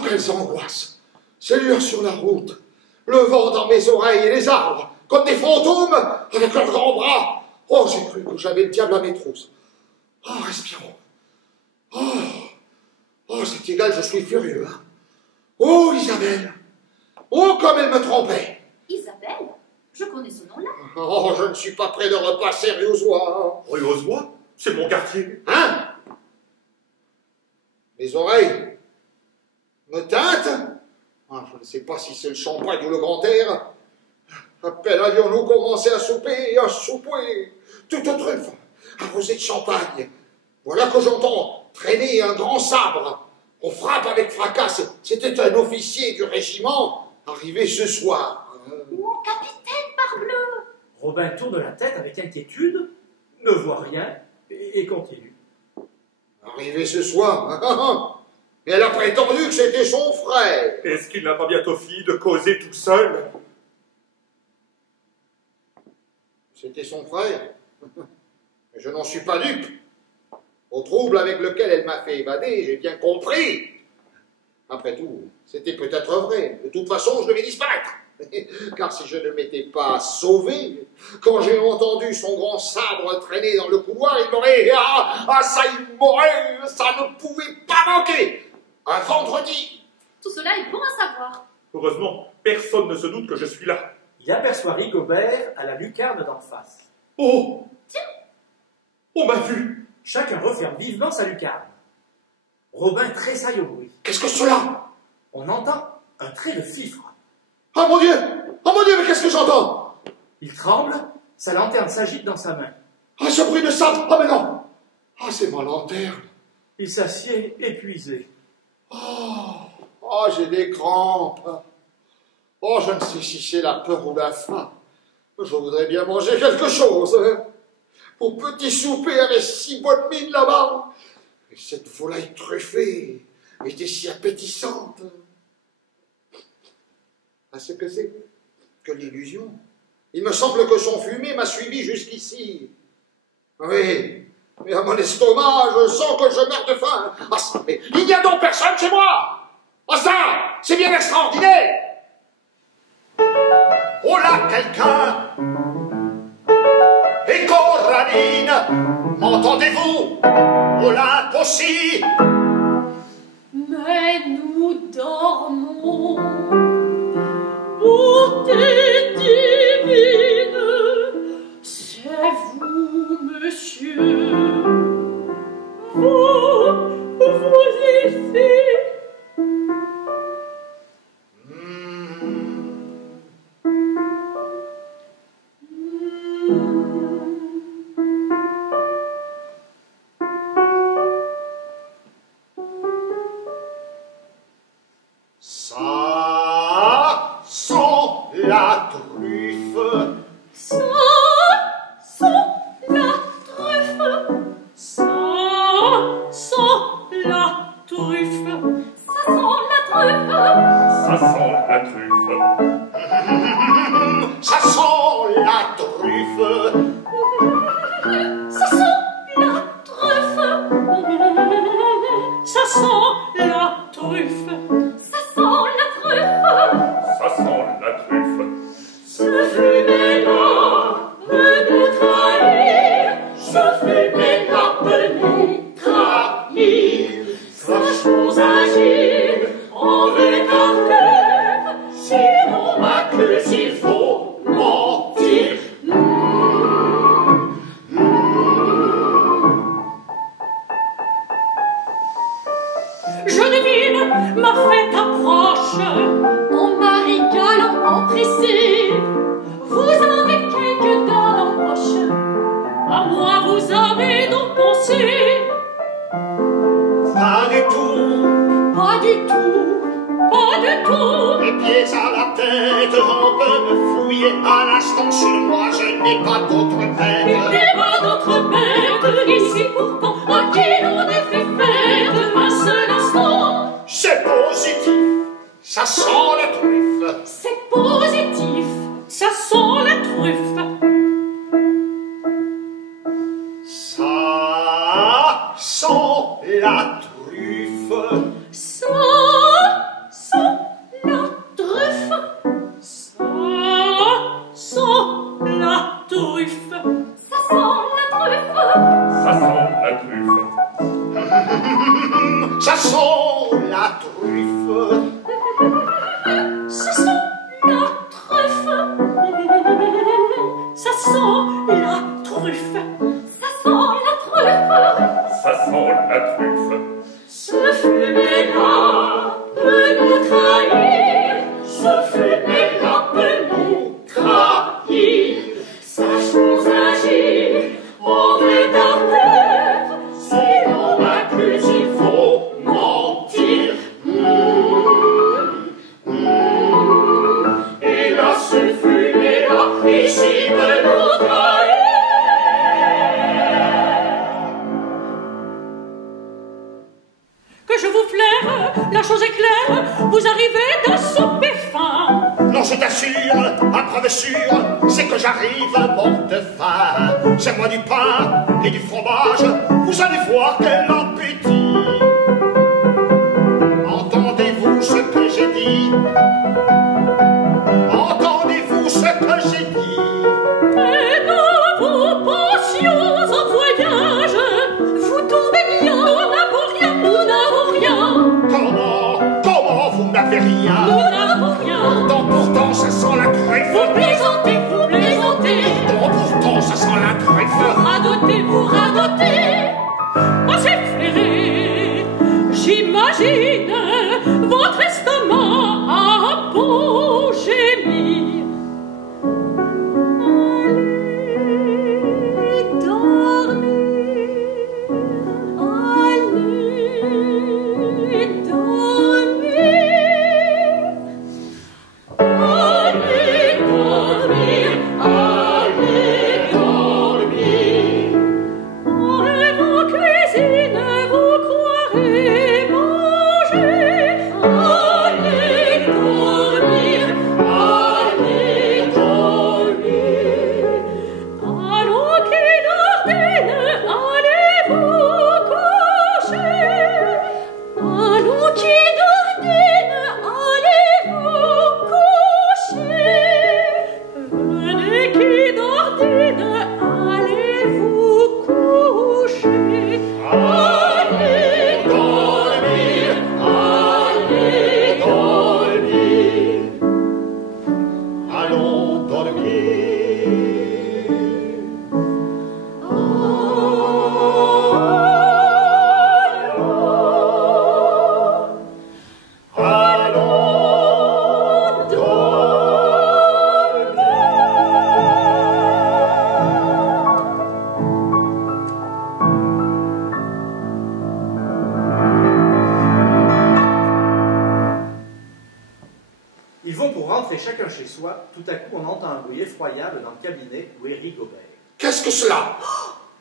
quelles angoisses! C'est l'heure sur la route. Le vent dans mes oreilles et les arbres, comme des fantômes avec leurs grands bras. Oh, j'ai cru que j'avais le diable à mes trousses. Oh, respirons. Oh, c'est égal, je suis furieux. Hein. Oh, Isabelle. Oh, comme elle me trompait. Isabelle? Je connais ce nom-là. Oh, je ne suis pas prêt de repasser rue aux oies. Rue aux oies? C'est mon quartier. Hein? Mes oreilles me teintent? Ah, je ne sais pas si c'est le champagne ou le grand air. À peine allions-nous commencer à souper, toute truffe, arrosée de champagne. Voilà que j'entends traîner un grand sabre. On frappe avec fracas. C'était un officier du régiment arrivé ce soir. Mon capitaine, parbleu! Robin tourne la tête avec inquiétude, ne voit rien et continue. Arrivé ce soir. Mais elle a prétendu que c'était son frère. Est-ce qu'il n'a pas bientôt fini de causer tout seul? C'était son frère. Mais je n'en suis pas dupe. Au trouble avec lequel elle m'a fait évader, j'ai bien compris. Après tout, c'était peut-être vrai. De toute façon, je devais disparaître. Car si je ne m'étais pas sauvé, quand j'ai entendu son grand sabre traîner dans le couloir, il m'aurait... ça il m'aurait... Ça ne pouvait pas manquer. Un vendredi. Tout cela est bon à savoir. Heureusement, personne ne se doute que je suis là. Il aperçoit Rigobert à la lucarne d'en face. Oh! Tiens! On m'a vu! Chacun referme vivement sa lucarne. Robin tressaille au bruit. Qu'est-ce que cela? On entend un trait de fifre. Ah mon Dieu! Ah mon Dieu, mais qu'est-ce que j'entends? Il tremble, sa lanterne s'agite dans sa main. Ah, ce bruit de sable! Ah, mais non! Ah, c'est ma lanterne! Il s'assied épuisé. Oh, j'ai des crampes! Oh, je ne sais si c'est la peur ou la faim. Je voudrais bien manger quelque chose. Mon petit souper avait si bonne mine là-bas. Et cette volaille truffée était si appétissante. Ah, ce que c'est que l'illusion. Il me semble que son fumier m'a suivi jusqu'ici. Oui, mais à mon estomac, je sens que je meurs de faim. Ah, ça, mais il n'y a donc personne chez moi. Ah, ça, c'est bien extraordinaire. Oh là, quelqu'un. Et Coraline, m'entendez-vous? Oh là, aussi. Mais nous dormons. Bonté divine, c'est vous, monsieur. Vous ici. Ça sent la truffe. Ça sent la truffe. Ça sent la truffe. Ça sent la truffe. Ça sent la truffe. Ça sent la truffe. Ça sent la truffe. Ça sent la truffe. Ça sent la truffe. Ça sent la truffe. Ce fumet-là peut nous trahir. Ce fumet-là peut nous trahir. Sachons agir en véritable. Sinon, ma queue, s'il faut mentir. Je devine, ma fête approche. Mon mari galant empressé. Vous avez quelques dames en poche. À moi, vous avez donc pensé. Pas du tout. Pas du tout, pas du tout. Les pieds à la tête, on peut me fouiller à l'instant sur moi, je n'ai pas d'autre Il peine. n'est pas d'autre bête. Ici pourtant, à qui l'on est fait fête. Un seul instant, C'est positif, ça sent la truffe. c'est positif. Ça sent la truffe. Ça sent la truffe. Ça sent la truffe. Ça sent la truffe. Ça sent la truffe. Ça sent la truffe. Ça sent la truffe. Ça sent la truffe. Ça sent la truffe. Ça sent la truffe. Ça sent la truffe. Ce fumet-là peut nous trahir. Ce fumet-là peut nous trahir. Sachons agir en véritable. Sinon, ma plus il faut mentir. Et là, ce fumet-là, ici peut nous trahir. Que je vous flaire, la chose est claire, vous arrivez d'un souper fin. Non, je t'assure, à preuve sûre, c'est que j'arrive mort de faim. C'est moi du pain et du fromage, vous allez voir quel appétit. Entendez-vous ce que j'ai dit? Entendez-vous ce que j'ai dit? Et dans vos pensions en voyage, vous tombez bien, nous n'avons rien, nous n'avons rien. Comment vous n'avez rien? Nous n'avons rien. Pourtant, ça sent la truffe. Vous plaisantez, vous plaisantez. Pourtant, ça sent la truffe. Vous radotez, vous radotez. Rentrés chacun chez soi, tout à coup on entend un bruit effroyable dans le cabinet où est Rigobert. Qu'est-ce que cela?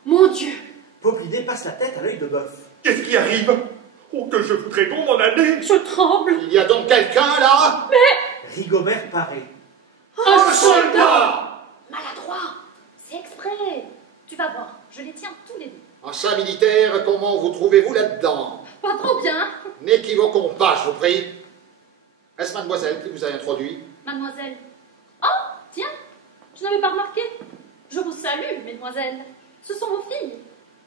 Mon Dieu! Poplinet passe la tête à l'œil de bœuf. Qu'est-ce qui arrive? Oh, que je voudrais donc m'en aller! Je tremble. Il y a donc quelqu'un là? Rigobert paraît. Un soldat! Maladroit! C'est exprès! Tu vas voir, je les tiens tous les deux. Ancien militaire, comment vous trouvez-vous là-dedans? Pas trop bien! N'équivoquons pas, je vous prie. Est-ce mademoiselle qui vous a introduit? Mademoiselle. Oh, tiens, je n'avais pas remarqué. Je vous salue, mesdemoiselles. Ce sont vos filles,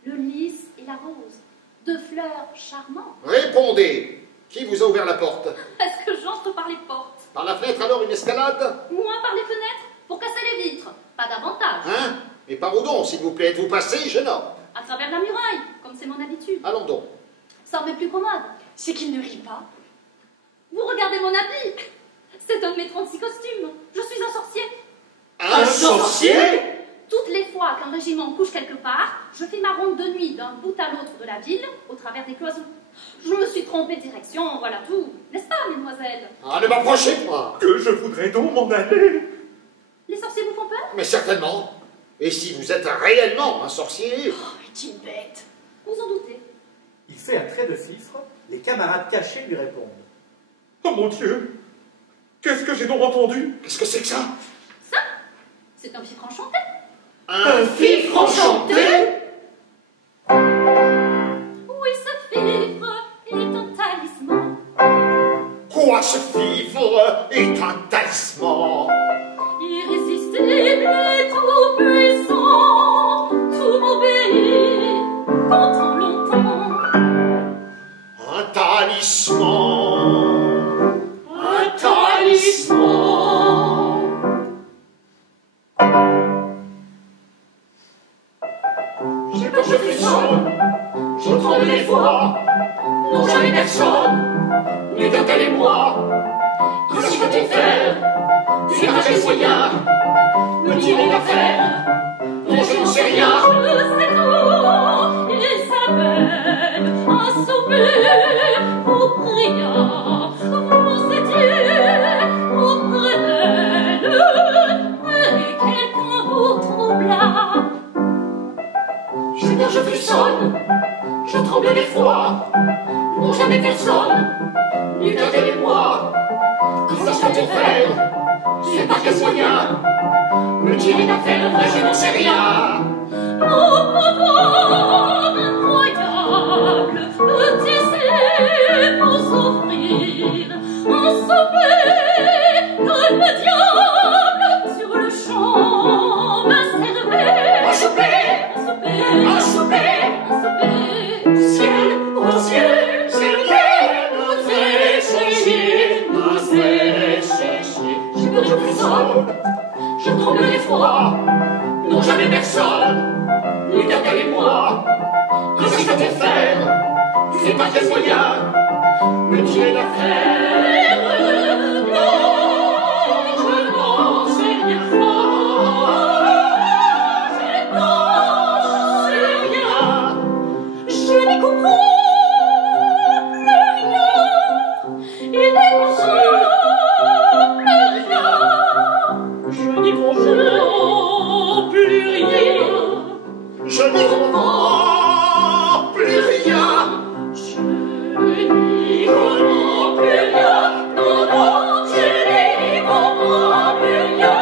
le lys et la rose. Deux fleurs charmantes. Répondez! Qui vous a ouvert la porte? Est-ce que j'entre par les portes? Par la fenêtre alors une escalade? Moins par les fenêtres, pour casser les vitres. Pas davantage. Hein? Et par où donc, s'il vous plaît? Êtes-vous passé, jeune homme? À travers la muraille, comme c'est mon habitude. Allons donc. Ça m'est plus commode. C'est qu'il ne rit pas. Vous regardez mon habit. C'est un de mes 36 costumes. Je suis un sorcier. Un sorcier? Toutes les fois qu'un régiment couche quelque part, je fais ma ronde de nuit d'un bout à l'autre de la ville, au travers des cloisons. Je me suis trompée de direction, voilà tout. N'est-ce pas, mesdemoiselles? Ah, ne m'approchez pas! Que je voudrais donc m'en aller! Les sorciers vous font peur? Mais certainement. Et si vous êtes réellement un sorcier? Oh, est une bête. Vous en doutez. Il fait un trait de fifre, les camarades cachés lui répondent. Oh mon Dieu! Qu'est-ce que j'ai donc entendu? Qu'est-ce que c'est que ça? Ça, c'est un fifre enchanté. Un fifre enchanté? Oui, ce fifre est un talisman. Quoi, ce fifre est un talisman? Irrésistible et tout puissant, tout m'obéit pendant longtemps. Un talisman. Un talisman. Quand je frissonne, je tremble d'effroi. Non, jamais personne n'eut qu'un tel émoi. Que si je peux faire, c'est un geste moyen. Me tirer d'affaire, dont je n'en sais rien. Je sais tout, Isabelle, un soupir vous pria. Vous étiez auprès d'elle, et quelqu'un vous troubla. Quand je frissonne, je tremble d'effroi. Non, jamais personne n'eut qu'un tel émoi. Que si je peux faire, c'est par quel moyen. Me tirer d'affaire, vrai, je n'en sais rien. Oh, pouvoir incroyable, tisser pour s'offrir un souper que le diable sur le champ m'a servi. Un souper, un souper, au ciel, c'est lequel nous est cherché, nous est cherché. Quand je frissonne, je tremble d'effroi. Non, jamais personne n'eut qu'un tel émoi. Que si je peux faire, c'est par quel moyen. Me tirer d'affaire, non, je n'en sais rien. Je n'en sais rien. Je n'y comprends plus rien, il n'y comprend plus rien. Je n'y comprends plus rien. Je n'y comprends plus rien. Je n'y comprends plus rien, non, non, je n'y comprends plus rien.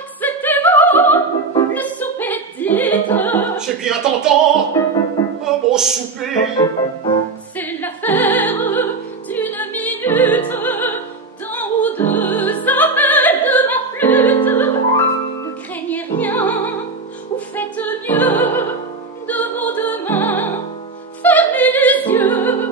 Acceptez-vous le souper, dites? J'ai bien tentant. Un bon souper. C'est l'affaire d'une minute, d'un ou deux appels de ma flûte. Ne craignez rien, ou faites mieux, de vos deux mains, fermez les yeux.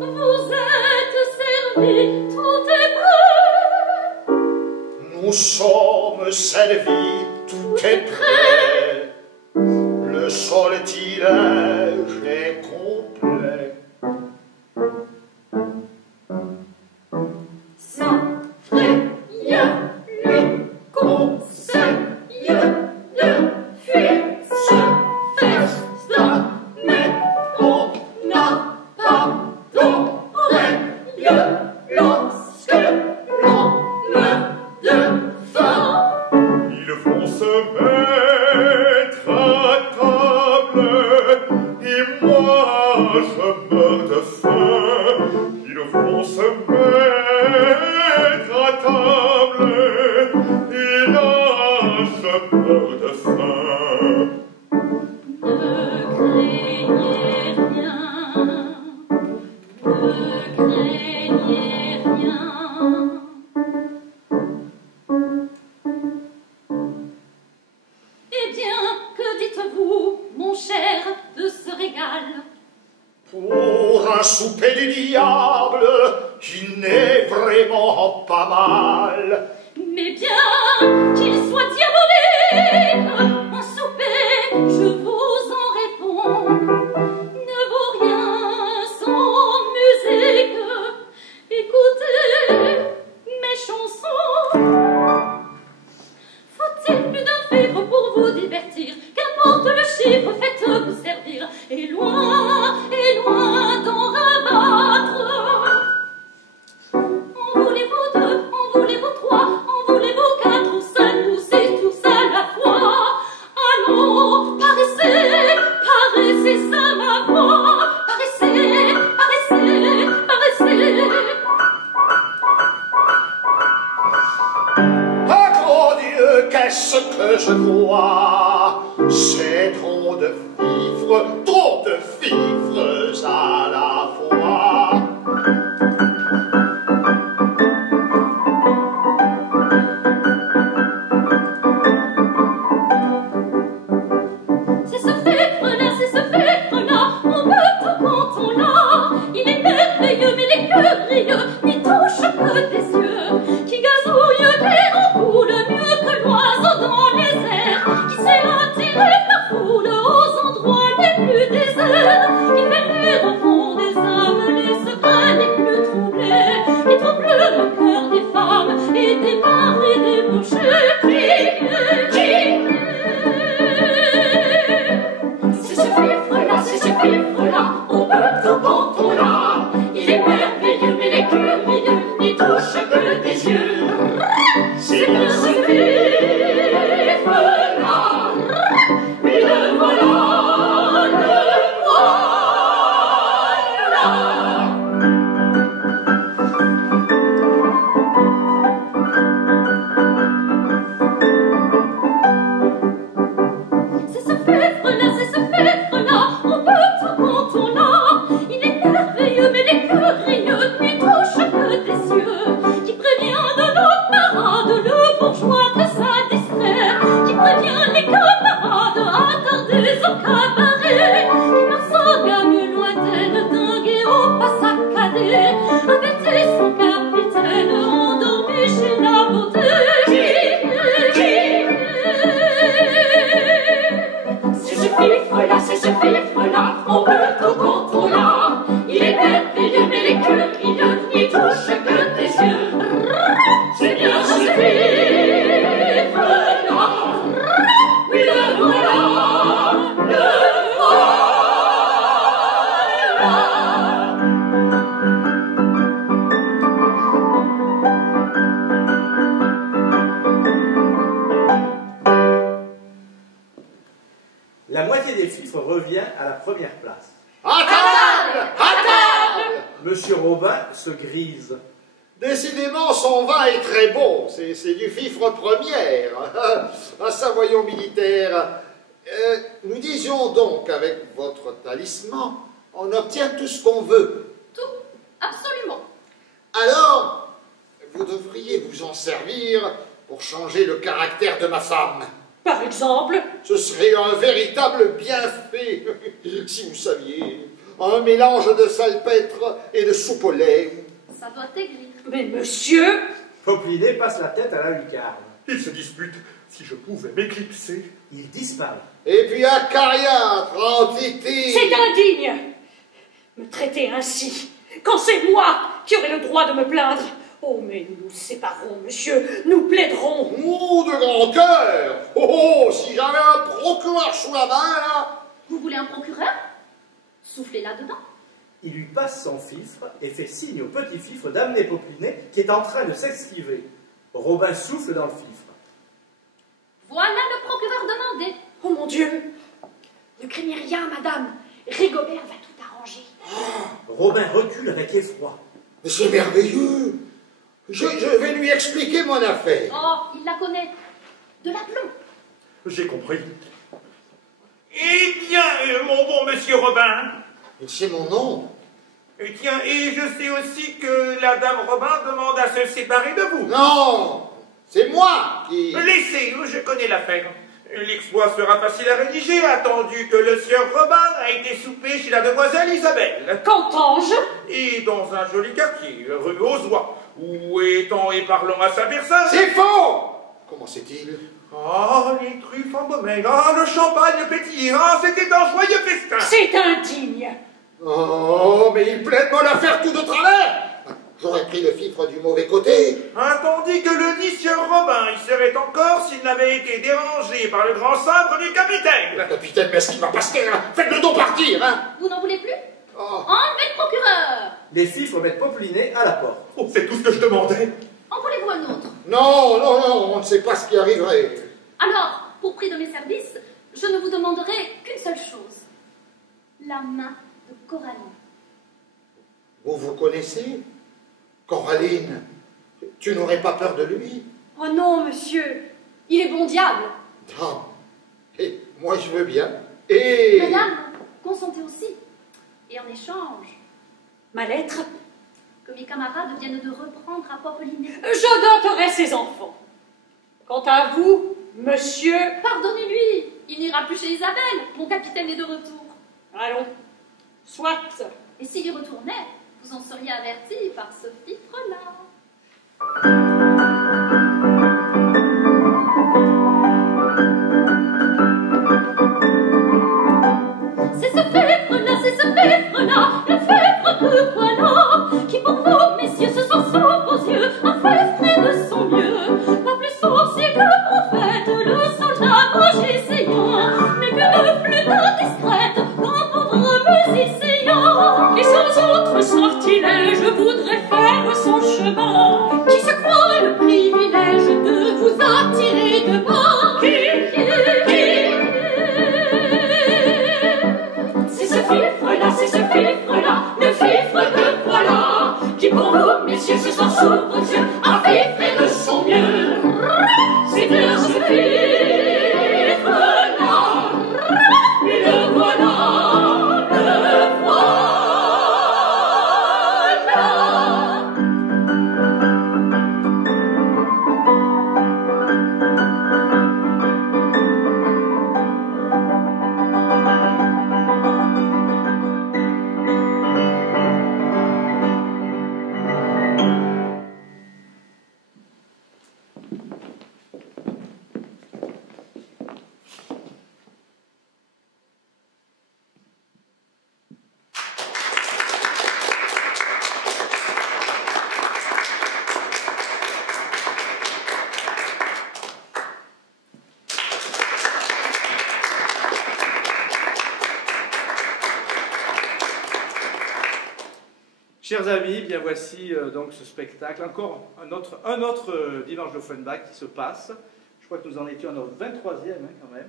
Vous êtes servi, tout est prêt. nous sommes servis, tout est prêt. Le sortilège est complet. Ça fraye, lui conseille de fuir ce festin, mais on n'a pas d'oreille lorsque l'on meurt de faim. Ils vont se mettre à table, et moi je meurs de faim. Ils vont se mettre à table, et là je meurs de faim. Ne craignez rien, ne craignez rien. Eh bien, que dites-vous, mon cher, de ce régal? Pour un souper du diable, qui n'est vraiment pas mal. Mais bien qu'il soit diabolique, un souper, je vous en réponds, ne vaut rien sans musique. Écoutez mes chansons. Faut-il plus d'un fifre pour vous divertir? Qu'importe le chiffre, faites-vous servir. Et loin d'en rabattre. En voulez-vous deux, en voulez-vous trois, en voulez-vous quatre ou cinq ou six, tous à la fois? Allons, paraissez, paraissez, ça ma voix. Paraissez, paraissez, paraissez. Ah, grand Dieu, qu'est-ce que je vois? C'est trop de fifres à la fois. C'est ce fifre-là, c'est ce fifre-là, on veut tout quand on l'a. Il est merveilleux, mais les curieux n'y touchent que des yeux, qui gazouille des ampoules mieux que l'oiseau dans les airs, qui sait attirer la foule aux endroits les plus déserts, qui fait lire au fond des âmes les secrets les plus troublés, qui trouble le cœur des femmes et des maris débauchés. C'est ce fifre-là, c'est ce fifre-là, on peut tout quand on l'a. Il est merveilleux, mais les curieux n'y touchent que des yeux. C'est bien ce fifre-là, oui le voilà, le voilà. C'est ce fifre-là, on peut tout quand on l'a. Il est merveilleux, mais les curieux n'y touchent que des yeux, qui prévient de nos parades le bourgeois que ça distrait, qui prévient les camarades attardés au cabaret, qui par sa gamme lointaine dingue au pas saccadé, avertit son capitaine endormi chez la beauté. C'est ce fifre-là, on peut tout quand on l'a. Il est merveilleux, mais les curieux n'y touchent que des yeux. C'est bien ce fifre-là, oui le voilà, le voilà. La moitié des fifres revient à la première place. À table! À table! Monsieur Robin se grise. Décidément, son vin est très bon. C'est du fifre première. Un savoyant militaire. Nous disions donc qu'avec votre talisman, on obtient tout ce qu'on veut. Tout, absolument. Alors, vous devriez vous en servir pour changer le caractère de ma femme. Par exemple, Ce serait un véritable bienfait, si vous saviez. Un mélange de salpêtre et de soupe au lait. Ça doit aigrir. mais monsieur, Popliné passe la tête à la lucarne. Ils se disputent. Si je pouvais m'éclipser. Il disparaît. Et puis acariâtre, entité. C'est indigne. Me traiter ainsi, quand c'est moi qui aurai le droit de me plaindre. Oh, mais nous nous séparons, monsieur, nous plaiderons. Oh, de grand cœur. Oh, si j'avais un procureur sous la main, là. Vous voulez un procureur? Soufflez là-dedans. Il lui passe son fifre et fait signe au petit fifre d'amener Popliné qui est en train de s'esquiver. Robin souffle dans le fifre. Voilà le procureur demandé. Oh mon Dieu! Ne craignez rien, madame. Rigobert va tout arranger. Robin recule avec effroi. Mais c'est merveilleux. Je vais lui expliquer mon affaire. Oh, il la connaît. De l'aplomb. J'ai compris. Eh bien, mon bon monsieur Robin. C'est mon nom. Eh tiens, et je sais aussi que la dame Robin demande à se séparer de vous. Non, c'est moi qui... Laissez, je connais l'affaire. L'exploit sera facile à rédiger, attendu que le sieur Robin a été souper chez la demoiselle Isabelle. Qu'entends-je? Et dans un joli quartier, rue Auzois, où étant et parlant à sa personne... C'est faux! Comment c'est-il? Ah, les truffes embaumées, ah, le champagne pétillé, ah, c'était un joyeux festin. C'est indigne. Oh, mais il plaide mon affaire tout de travers. J'aurais pris le fifre du mauvais côté. Tandis que le dit sieur Robin y serait encore s'il n'avait été dérangé par le grand sabre du capitaine. Le capitaine, mais ce qui va passer, hein? Faites-le donc partir, hein? Vous n'en voulez plus? Oh. Enlevez le procureur. Les fifres mettent Popliné à la porte. Oh, c'est tout ce que je demandais. En voulez-vous un autre? Non, non, non, on ne sait pas ce qui arriverait. Alors, pour prix de mes services, je ne vous demanderai qu'une seule chose. La main de Coraline. Vous vous connaissez? Coraline, tu n'aurais pas peur de lui? Oh non, monsieur, il est bon diable. Non. Et moi, je veux bien. Et... Madame, consentez aussi. Et en échange, Ma lettre? que mes camarades viennent de reprendre à Popliné. Je doterai ses enfants. Quant à vous, monsieur... Pardonnez-lui, il n'ira plus chez Isabelle. Mon capitaine est de retour. Allons, soit. Et s'il y retournait, vous en seriez averti par ce fifre-là. C'est ce fifre-là, le fifre que voilà, qui pour vous, messieurs, ce soir sous vos yeux, a fait frais de son mieux. Pas plus sourcier que prophète, le soldat magicien, mais que le flûte discrète, qu'un pauvre musicien. Et sans autre sortilège voudrait faire son chemin, Qui se croit le privilège de vous attirer de bas. c'est ce fifre-là, le fifre que voilà, qui pour vous, messieurs, ce soir sous vos yeux, a fait frais de son mieux. C'est bien ce fifre-là, et le voilà, le voilà. Chers amis, bien voici donc ce spectacle, encore un autre dimanche de Offenbach qui se passe. Je crois que nous en étions à notre 23e quand même.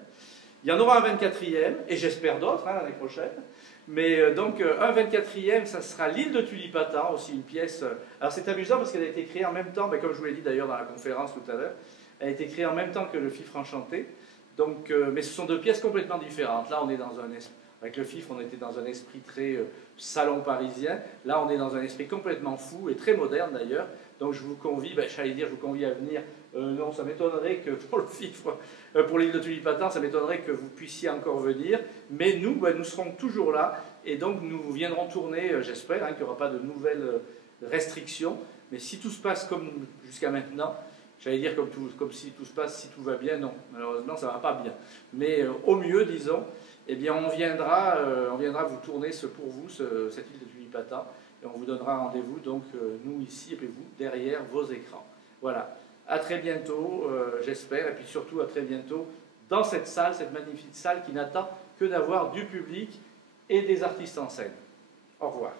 Il y en aura un 24e, et j'espère d'autres l'année prochaine. Mais donc un 24e, ça sera L'île de Tulipatan, aussi une pièce. Alors c'est amusant parce qu'elle a été créée en même temps, comme je vous l'ai dit d'ailleurs dans la conférence tout à l'heure, elle a été créée en même temps que Le Fifre Enchanté. Donc, mais ce sont deux pièces complètement différentes. Là, on est dans un esprit. Avec Le Fifre, on était dans un esprit très salon parisien. Là, on est dans un esprit complètement fou et très moderne d'ailleurs. Donc, je vous convie, je vous convie à venir. Non, ça m'étonnerait que pour Le Fifre, pour l'île de Tulipatan, ça m'étonnerait que vous puissiez encore venir. Mais nous, nous serons toujours là. Et donc, nous viendrons tourner, j'espère, qu'il n'y aura pas de nouvelles restrictions. Mais si tout se passe comme jusqu'à maintenant, j'allais dire comme si tout se passe, si tout va bien, non. Malheureusement, ça ne va pas bien. Mais au mieux, disons, eh bien, on viendra vous tourner pour vous cette île de Tulipata, et on vous donnera rendez-vous, donc nous ici, et puis vous derrière vos écrans. Voilà. À très bientôt, j'espère, et puis surtout à très bientôt dans cette salle, cette magnifique salle qui n'attend que d'avoir du public et des artistes en scène. Au revoir.